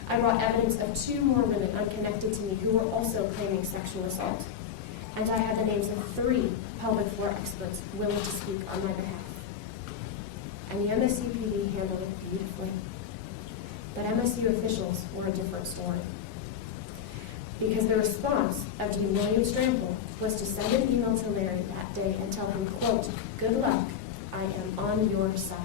I brought evidence of 2 more women unconnected to me who were also claiming sexual assault. And I had the names of 3 pelvic floor experts willing to speak on my behalf. And the MSU PD handled it beautifully. But MSU officials were a different story. Because the response of Dean William Strample was to send an email to Larry that day and tell him, quote, "Good luck, I am on your side."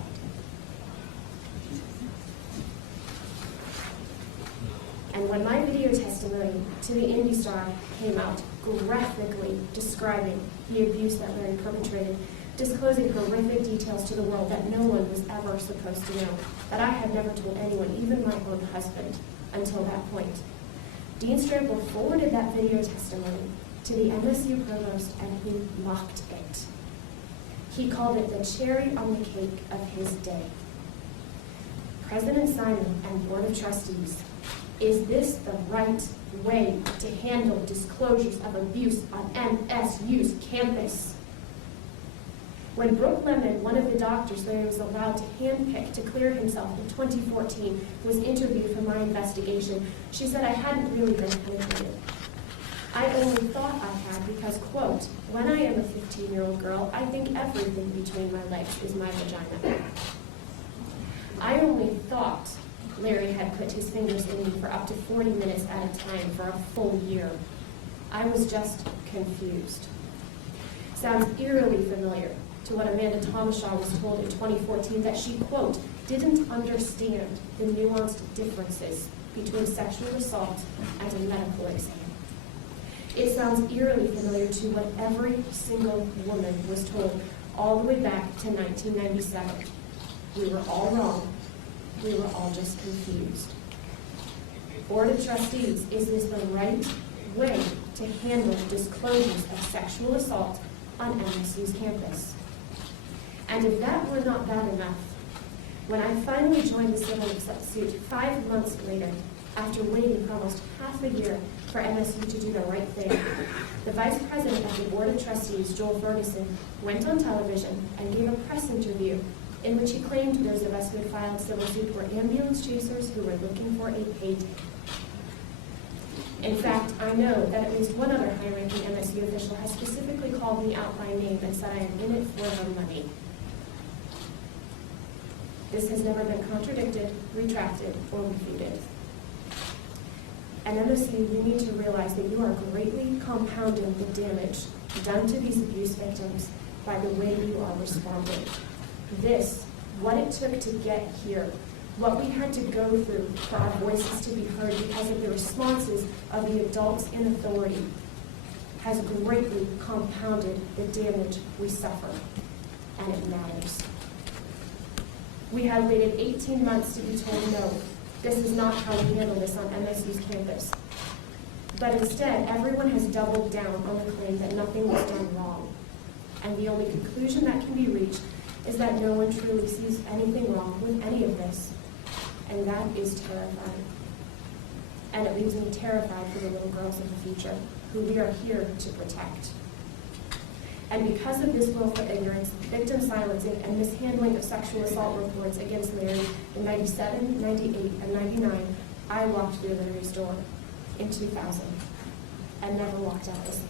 And when my video testimony to the Indy Star came out, graphically describing the abuse that Larry perpetrated, disclosing horrific details to the world that no one was ever supposed to know, that I had never told anyone, even my own husband, until that point, Dean Strample forwarded that video testimony to the MSU provost, and he mocked it. He called it the cherry on the cake of his day. President Simon and Board of Trustees, is this the right way to handle disclosures of abuse on MSU's campus? When Brooke Lemon, one of the doctors Larry was allowed to handpick to clear himself in 2014, was interviewed for my investigation, she said I hadn't really been penetrated. I only thought I had because, quote, "When I am a 15-year-old girl, I think everything between my legs is my vagina." I only thought Larry had put his fingers in me for up to 40 minutes at a time for a full year. I was just confused. Sounds eerily familiar to what Amanda Thomashaw was told in 2014, that she, quote, "didn't understand the nuanced differences between sexual assault and a medical exam." It sounds eerily familiar to what every single woman was told all the way back to 1997. We were all wrong. We were all just confused. Board of Trustees, is this the right way to handle disclosures of sexual assault on MSU's campus? And if that were not bad enough, when I finally joined the civil suit 5 months later, after waiting for almost half a year for MSU to do the right thing, the vice president of the Board of Trustees, Joel Ferguson, went on television and gave a press interview in which he claimed those of us who had filed civil suit were ambulance chasers who were looking for a payday. In fact, I know that at least one other high-ranking MSU official has specifically called me out by name and said I am in it for the money. This has never been contradicted, retracted, or refuted. And MSU, you need to realize that you are greatly compounding the damage done to these abuse victims by the way you are responding. This, what it took to get here, what we had to go through for our voices to be heard because of the responses of the adults in authority, has greatly compounded the damage we suffer, and it matters. We have waited 18 months to be told no, this is not how we handle this on MSU's campus. But instead, everyone has doubled down on the claim that nothing was done wrong. And the only conclusion that can be reached is that no one truly sees anything wrong with any of this. And that is terrifying. and it leaves me terrified for the little girls of the future, who we are here to protect. And because of this willful ignorance, victim silencing, and mishandling of sexual assault reports against Larry in 97, 98, and 99, I walked through Larry's door in 2000 and never walked out the same.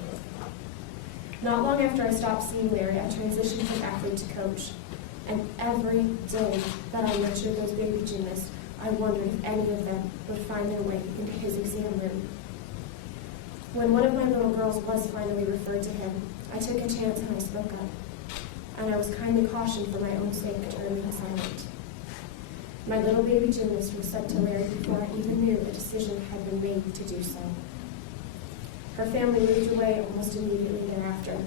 Not long after I stopped seeing Larry, I transitioned from athlete to coach. And every day that I nurtured those baby gymnasts, I wondered if any of them would find their way into his exam room. When one of my little girls was finally referred to him, I took a chance and I spoke up. And I was kindly cautioned for my own sake to remain silent. My little baby gymnast was sent to Larry before I even knew a decision had been made to do so. Her family moved away almost immediately thereafter,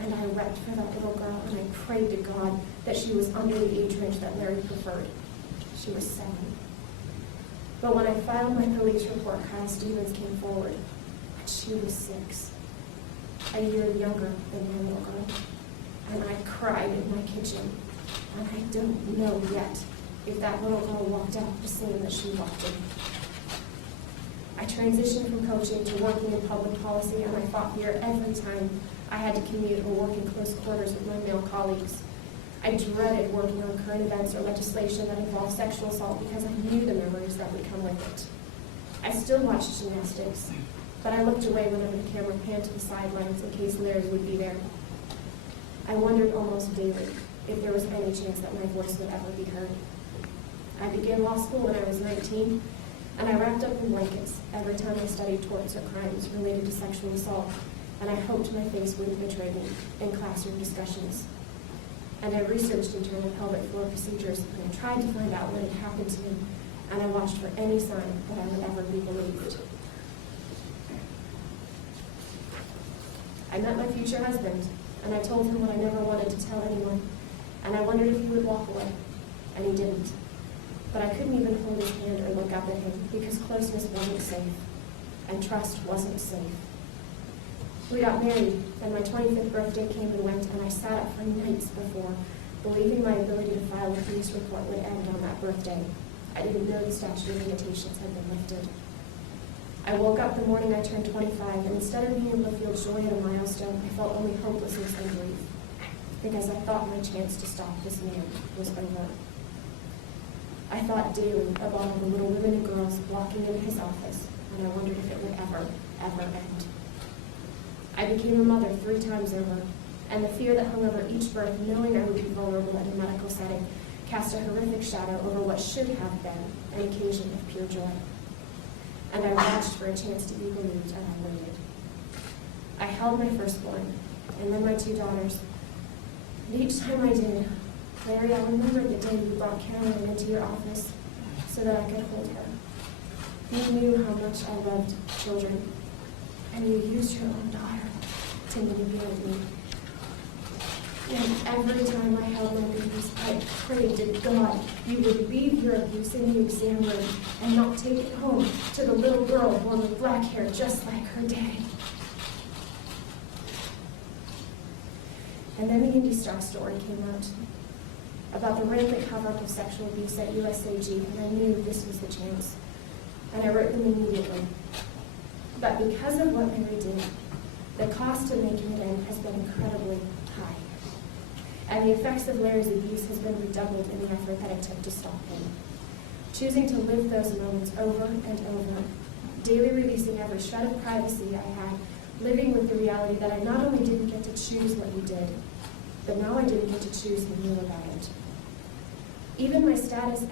and I wept for that little girl, and I prayed to God that she was under the age range that Larry preferred. She was 7. But when I filed my police report, Kyle Stevens came forward, and she was 6, a year younger than my little girl. And I cried in my kitchen, and I don't know yet if that little girl walked out the same that she walked in. I transitioned from coaching to working in public policy, and I fought fear every time I had to commute or work in close quarters with my male colleagues. I dreaded working on current events or legislation that involved sexual assault because I knew the memories that would come with it. I still watched gymnastics, but I looked away whenever the camera panned to the sidelines in case Larry would be there. I wondered almost daily if there was any chance that my voice would ever be heard. I began law school when I was 19, and I wrapped up in blankets every time I studied torts or crimes related to sexual assault, and I hoped my face wouldn't betray me in classroom discussions. And I researched internal pelvic floor procedures, and I tried to find out what had happened to me, and I watched for any sign that I would ever be believed. I met my future husband, and I told him what I never wanted to tell anyone, and I wondered if he would walk away, and he didn't. But I couldn't even hold his hand or look up at him because closeness wasn't safe, and trust wasn't safe. We got married, and my 25th birthday came and went, and I sat up for nights before, believing my ability to file a police report would end on that birthday. I didn't know the statute of limitations had been lifted. I woke up the morning I turned 25, and instead of being able to feel joy at a milestone, I felt only hopelessness and grief, because I thought my chance to stop this man was over. I thought daily of all the little women and girls walking into his office, and I wondered if it would ever, ever end. I became a mother 3 times over, and the fear that hung over each birth, knowing I would be vulnerable in a medical setting, cast a horrific shadow over what should have been an occasion of pure joy. And I watched for a chance to be believed, and I waited. I held my firstborn, and then my 2 daughters. And each time I did, Larry, I remember the day you brought Caroline into your office so that I could hold her. You knew how much I loved children, and you used your own daughter to manipulate me. And every time I held my babies, I prayed to God you would leave your abuse in the exam room and not take it home to the little girl born with black hair just like her daddy. And then the Indy Star story came out about the rampant cover-up of sexual abuse at USAG, and I knew this was the chance. And I wrote them immediately. But because of what Larry did, the cost of making it end has been incredibly high. And the effects of Larry's abuse has been redoubled in the effort that it took to stop him. Choosing to live those moments over and over, daily releasing every shred of privacy I had, living with the reality that I not only didn't get to choose what he did, but now I didn't get to choose who knew about it. Even my status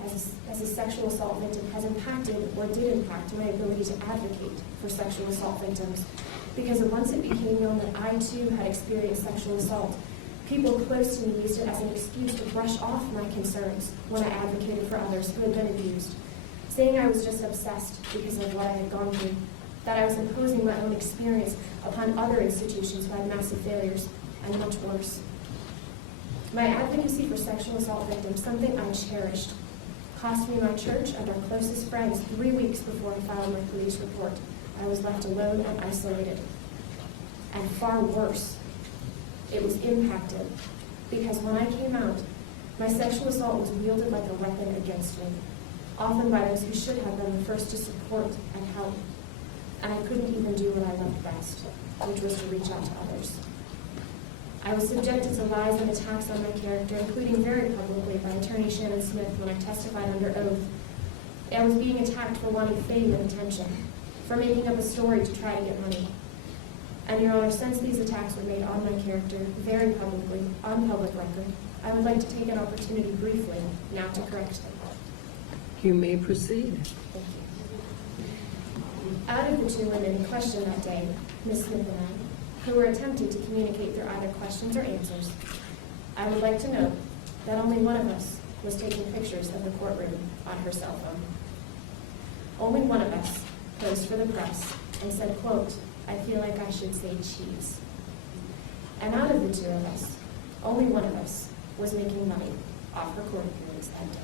as a sexual assault victim has impacted, or did impact, my ability to advocate for sexual assault victims. Because once it became known that I too had experienced sexual assault, people close to me used it as an excuse to brush off my concerns when I advocated for others who had been abused, saying I was just obsessed because of what I had gone through, that I was imposing my own experience upon other institutions who had massive failures, and much worse. My advocacy for sexual assault victims, something I cherished, cost me my church and our closest friends 3 weeks before I filed my police report. I was left alone and isolated. And far worse, it was impacted because when I came out, my sexual assault was wielded like a weapon against me, often by those who should have been the first to support and help, and I couldn't even do what I loved best, which was to reach out to others. I was subjected to lies and attacks on my character, including very publicly by Attorney Shannon Smith when I testified under oath. I was being attacked for wanting fame and attention, for making up a story to try to get money. And Your Honor, since these attacks were made on my character very publicly, on public record, I would like to take an opportunity briefly now to correct them. You may proceed. Thank you. Out of the two women in question that day, Ms. Smith and I, who were attempting to communicate through either questions or answers, I would like to note that only one of us was taking pictures of the courtroom on her cell phone. Only one of us posed for the press and said, quote, "I feel like I should say cheese." And out of the two of us, only one of us was making money off her court appearance that day.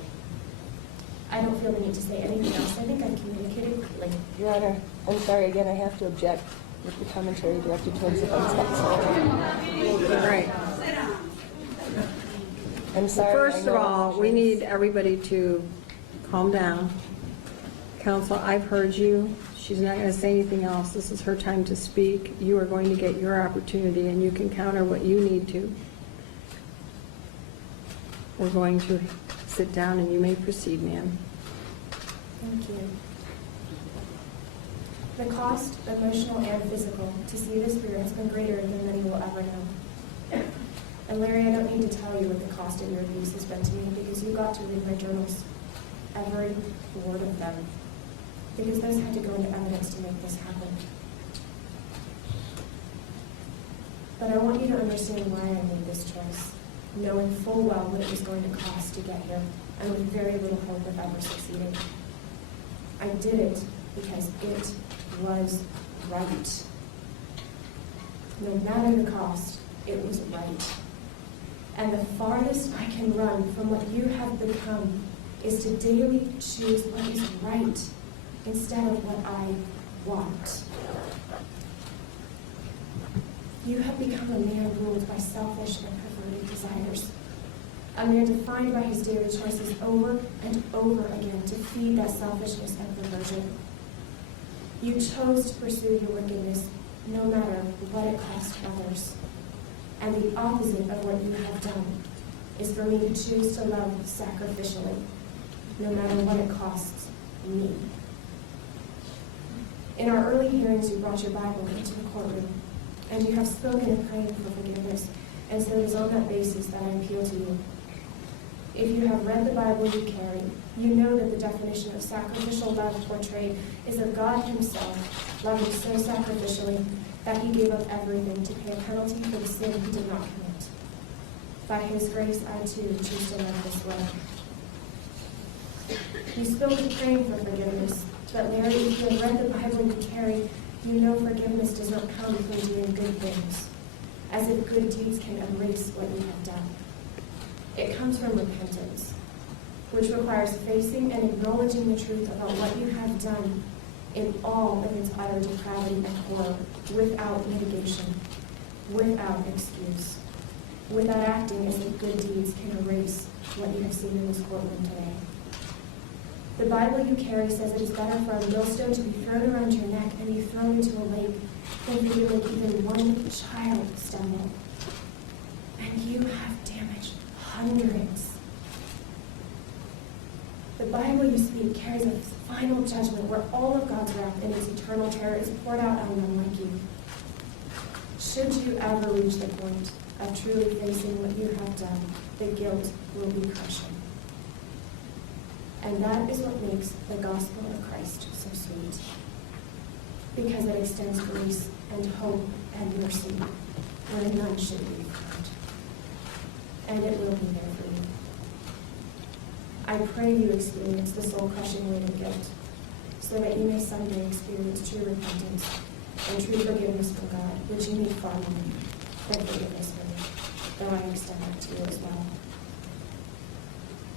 I don't feel the need to say anything else. I think I've communicated clearly. Your Honor, I'm sorry again, I have to object with the commentary directed towards the defense counsel. All right. I'm sorry. First I of know all, we need everybody to calm down. Counsel, I've heard you. She's not going to say anything else. This is her time to speak. You are going to get your opportunity, and you can counter what you need to. We're going to sit down, and you may proceed, ma'am. Thank you. The cost, emotional and physical, to see this through has been greater than many will ever know. And Larry, I don't need to tell you what the cost of your abuse has been to me, because you got to read my journals, every word of them, because those had to go into evidence to make this happen. But I want you to understand why I made this choice, knowing full well what it was going to cost to get here, and with very little hope of ever succeeding. I did it because it was right. No matter the cost, it was right. And the farthest I can run from what you have become is to daily choose what is right instead of what I want. You have become a man ruled by selfish and perverted desires. A man defined by his daily choices over and over again to feed that selfishness and perversion. You chose to pursue your wickedness no matter what it cost others. And the opposite of what you have done is for me to choose to love sacrificially, no matter what it costs me. In our early hearings, you brought your Bible into the courtroom, and you have spoken and prayed for forgiveness, and so it is on that basis that I appeal to you. If you have read the Bible you carry, you know that the definition of sacrificial love portrayed is of God himself, loving so sacrificially that he gave up everything to pay a penalty for the sin he did not commit. By his grace, I too choose to live this way. You spoke of praying for forgiveness, but Larry, if you have read the Bible you carry, you know forgiveness does not come from doing good things, as if good deeds can erase what you have done. It comes from repentance, which requires facing and acknowledging the truth about what you have done in all of its utter depravity and horror, without mitigation, without excuse, without acting as if good deeds can erase what you have seen in this courtroom today. The Bible you carry says it is better for a millstone to be thrown around your neck and be thrown into a lake than for you to make even one child stumble. And you have damaged hundreds. The Bible you speak carries a final judgment where all of God's wrath and its eternal terror is poured out on one like you. Should you ever reach the point of truly facing what you have done, the guilt will be crushing. And that is what makes the gospel of Christ so sweet, because it extends grace and hope and mercy where none should be found. And it will be there for you. I pray you experience the soul-crushing weight of guilt, so that you may someday experience true repentance and true forgiveness from God, which you need far more than forgiveness from me, though I extend that to you as well.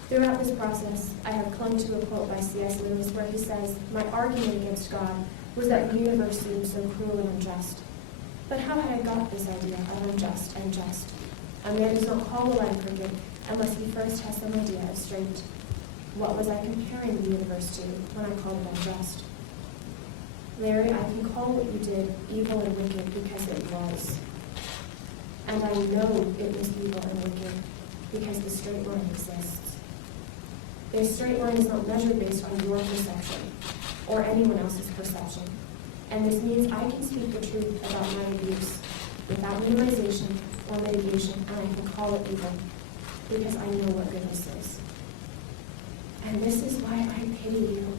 Throughout this process, I have clung to a quote by C.S. Lewis where he says, "My argument against God was that the universe seemed so cruel and unjust. But how had I got this idea of unjust and just? A man does not call a line crooked unless he first has some idea of straight. What was I comparing the universe to when I called it unjust? Larry, I can call what you did evil and wicked because it was. And I know it was evil and wicked because the straight line exists. The straight line is not measured based on your perception or anyone else's perception. And this means I can speak the truth about my abuse without minimization or mitigation, and I can call it evil because I know what goodness is. And this is why I pity you.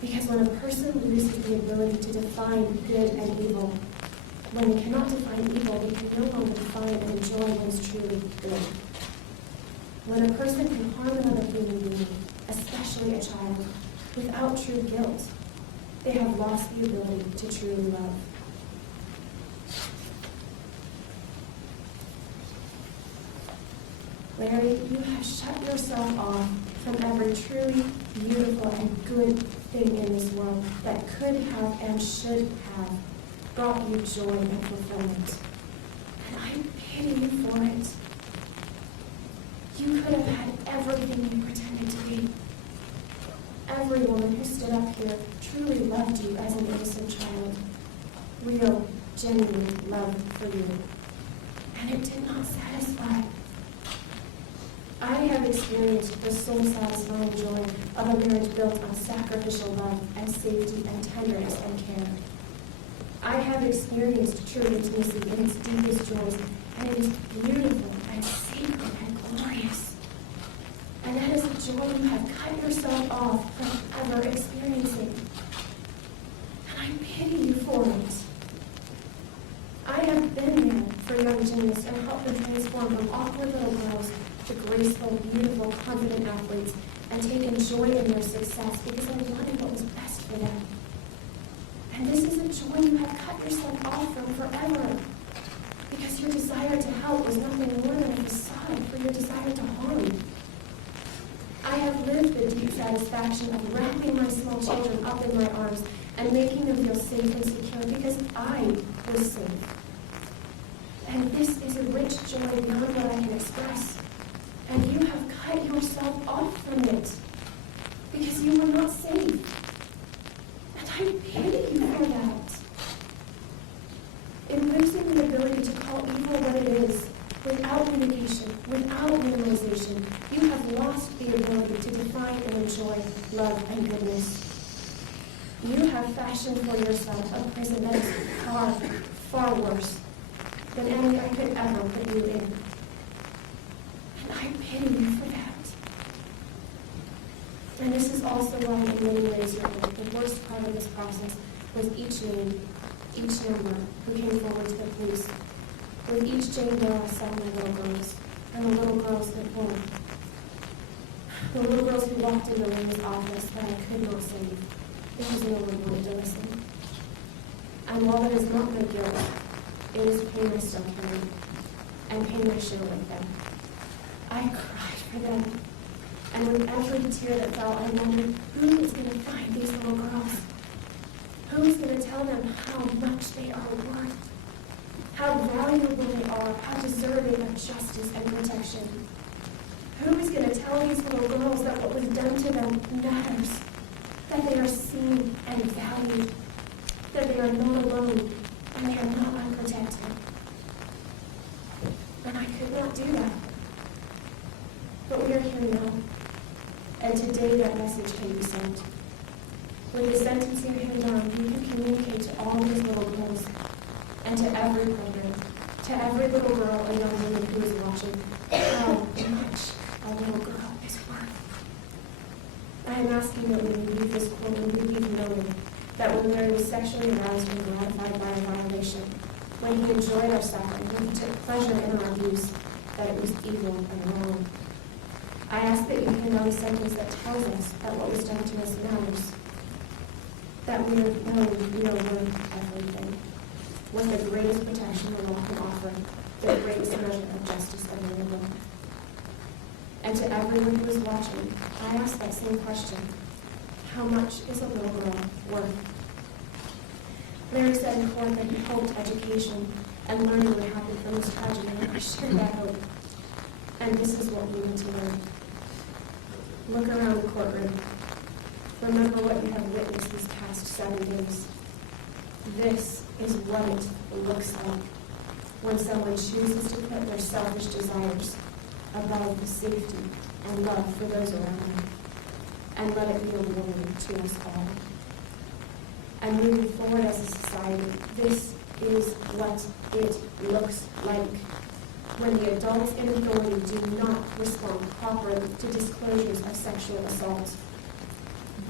Because when a person loses the ability to define good and evil, when they cannot define evil, they can no longer define and enjoy what is truly good. When a person can harm another human being, especially a child, without true guilt, they have lost the ability to truly love. Larry, you have shut yourself off from every truly beautiful and good thing in this world that could have and should have brought you joy and fulfillment. And I pity you for it. You could have had everything you pretended to be. Every woman who stood up here truly loved you as an innocent child. Real, genuine love for you. And it did not satisfy. I have experienced the soul-satisfying joy of a marriage built on sacrificial love and safety and tenderness and care. I have experienced true intimacy in its deepest joys, and it is beautiful and sacred and glorious. And that is a joy you have cut yourself off from ever experiencing. And I pity you for it. I have been there for young gymnasts and helped them transform from awkward little girls to graceful, beautiful, confident athletes, and taken joy in their success because I wanted what was best for them. And this is a joy you have cut yourself off from forever, because your desire to help was nothing more than a facade for your desire to harm. I have lived the deep satisfaction of wrapping my small children up in my arms and making them feel safe and secure because I was safe. And this is a rich joy beyond what I can express. And you have cut yourself off from it because you were not safe. And I pity you for that. In losing the ability to call evil what it is, without mitigation, without minimization, you have lost the ability to define and enjoy love and goodness. You have fashioned for yourself a prison that is far, far worse than any I could ever put you in. And I pity you for that. And this is also why, in many ways, the worst part of this process was each name, each number who came forward to the police. With each Jane Doe, I saw my little girls, and the little girls that were. The little girls who walked into Lane's office that I could not save because no one wanted to listen. And while it is not their guilt, it is pain I still carry, and pain I share with them. I cried for them, and with every tear that fell, I wondered who is going to find these little girls? Who is going to tell them how much they are worth? How valuable they are, how deserving of justice and protection. Who is going to tell these little girls that what was done to them matters, that they are seen and valued, that they are not alone, and they are not unprotected? And I could not do that. But we are here now, and today that message can be sent. With the sentencing hand down, you can communicate to all these little girls, and to every program, to every little girl and young woman who is watching, how much a little girl is worth. I am asking that when you leave this courtroom, you leave knowing that when Larry was sexually aroused and gratified by a violation, when he enjoyed our suffering, when he took pleasure in our abuse, that it was evil and wrong. I ask that you hand down a sentence that tells us that what was done to us matters, that we are worth everything, with the greatest protection the law can offer, the greatest measure of justice available. And to everyone who is watching, I ask that same question: how much is a little girl worth? Larry said in court that he hoped education and learning would happen from this tragedy, and I share that hope. And this is what we need to learn. Look around the courtroom. Remember what you have witnessed these past 7 days. This is what it looks like when someone chooses to put their selfish desires above the safety and love for those around them. And let it be a warning to us all. And moving forward as a society, this is what it looks like when the adults in authority do not respond properly to disclosures of sexual assault.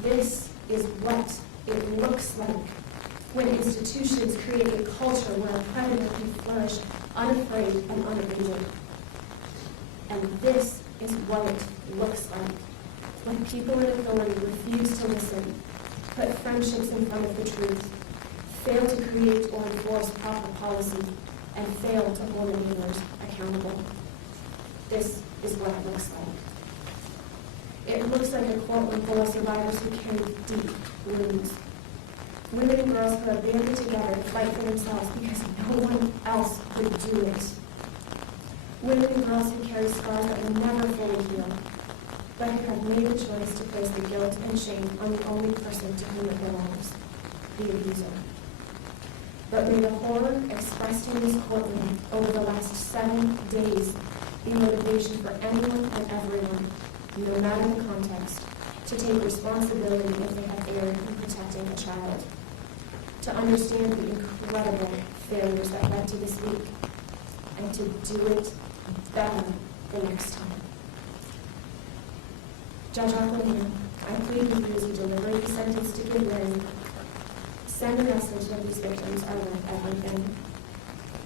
This is what it looks like when institutions create a culture where a predator can flourish unafraid and unabated. And this is what it looks like when people in authority refuse to listen, put friendships in front of the truth, fail to create or enforce proper policy, and fail to hold their neighbors accountable. This is what it looks like. It looks like a courtroom full of survivors who carry deep wounds. Women and girls who have banded together to fight for themselves because no one else could do it. Women and girls who carry scars that will never fully heal, but who have made the choice to place the guilt and shame on the only person to whom it belongs, the abuser. But may the horror expressed in this courtroom over the last 7 days be motivation for anyone and everyone, no matter the context, to take responsibility if they have erred in protecting a child, to understand the incredible failures that led to this week, and to do it better the next time. Judge Aquilina, I plead with you as you deliberate the sentence to give Larry. Send a message that these victims are worth everything.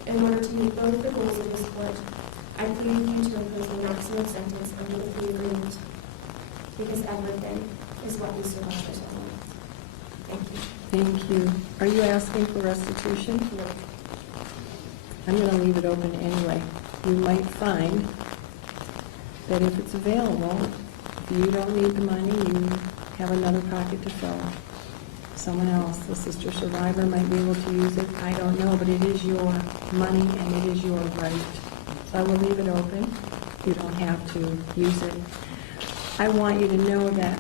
In order to meet both the goals of this court, I plead with you to impose the maximum sentence under the plea agreement, because everything is what these survivors are worth. Thank you. Thank you. Are you asking for restitution? No. I'm going to leave it open anyway. You might find that if it's available, if you don't need the money, you have another pocket to fill. Someone else, the sister survivor, might be able to use it. I don't know, but it is your money and it is your right. So I will leave it open. You don't have to use it. I want you to know that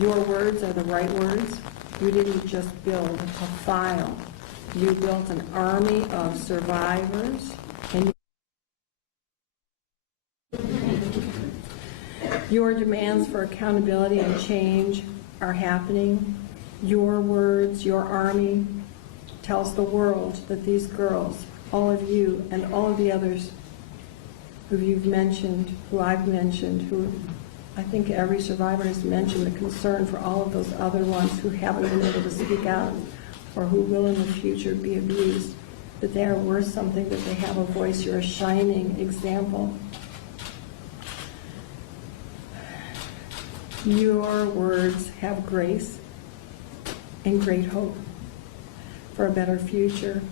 your words are the right words. You didn't just build a file. You built an army of survivors, and your demands for accountability and change are happening. Your words, your army, tells the world that these girls, all of you and all of the others who you've mentioned, who I've mentioned, who I think every survivor has mentioned, the concern for all of those other ones who haven't been able to speak out or who will in the future be abused, that they are worth something, that they have a voice. You're a shining example. Your words have grace and great hope for a better future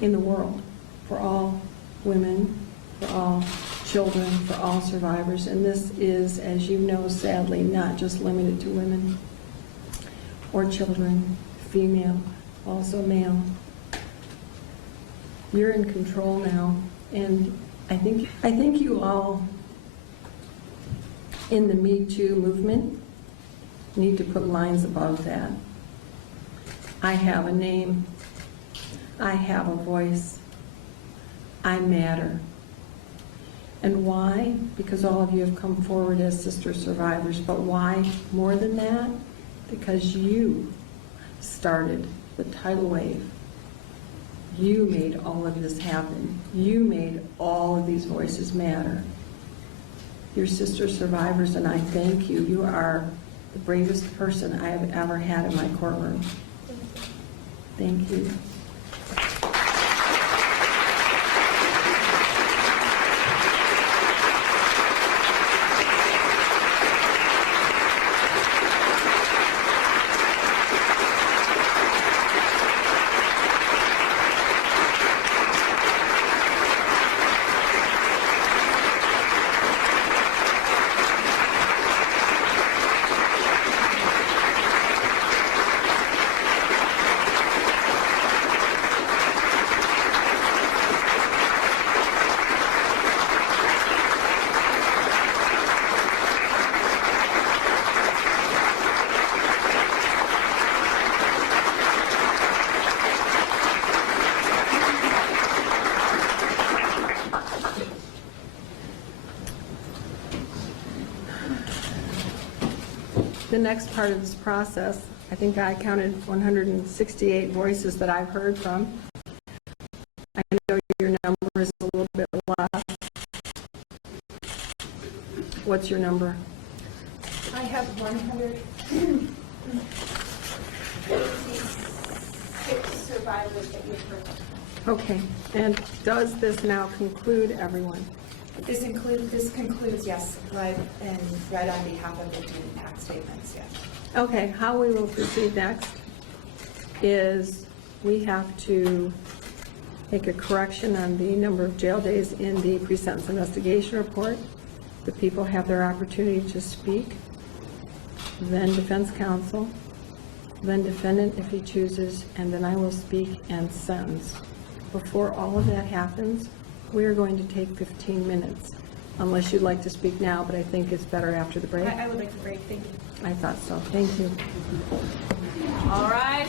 in the world, for all women, for all children, for all survivors. And this is, as you know, sadly, not just limited to women or children, female, also male. You're in control now, and I think you all in the Me Too movement need to put lines above that. I have a name. I have a voice. I matter. And why? Because all of you have come forward as sister survivors. But why more than that? Because you started the tidal wave. You made all of this happen. You made all of these voices matter. You're sister survivors, and I thank you. You are the bravest person I have ever had in my courtroom. Thank you. the next part of this process, I think I counted 168 voices that I've heard from. I know your number is a little bit less. What's your number? I have 156 survivors that you've heard of. Okay, and does this now conclude everyone? This concludes, yes, read on behalf of the impact statements, yes. Okay, how we will proceed next is we have to make a correction on the number of jail days in the pre-sentence investigation report. The people have their opportunity to speak, then defense counsel, then defendant if he chooses, and then I will speak and sentence. Before all of that happens, we are going to take 15 minutes, unless you'd like to speak now, but I think it's better after the break. I would like to break, thank you. I thought so. Thank you. All rise.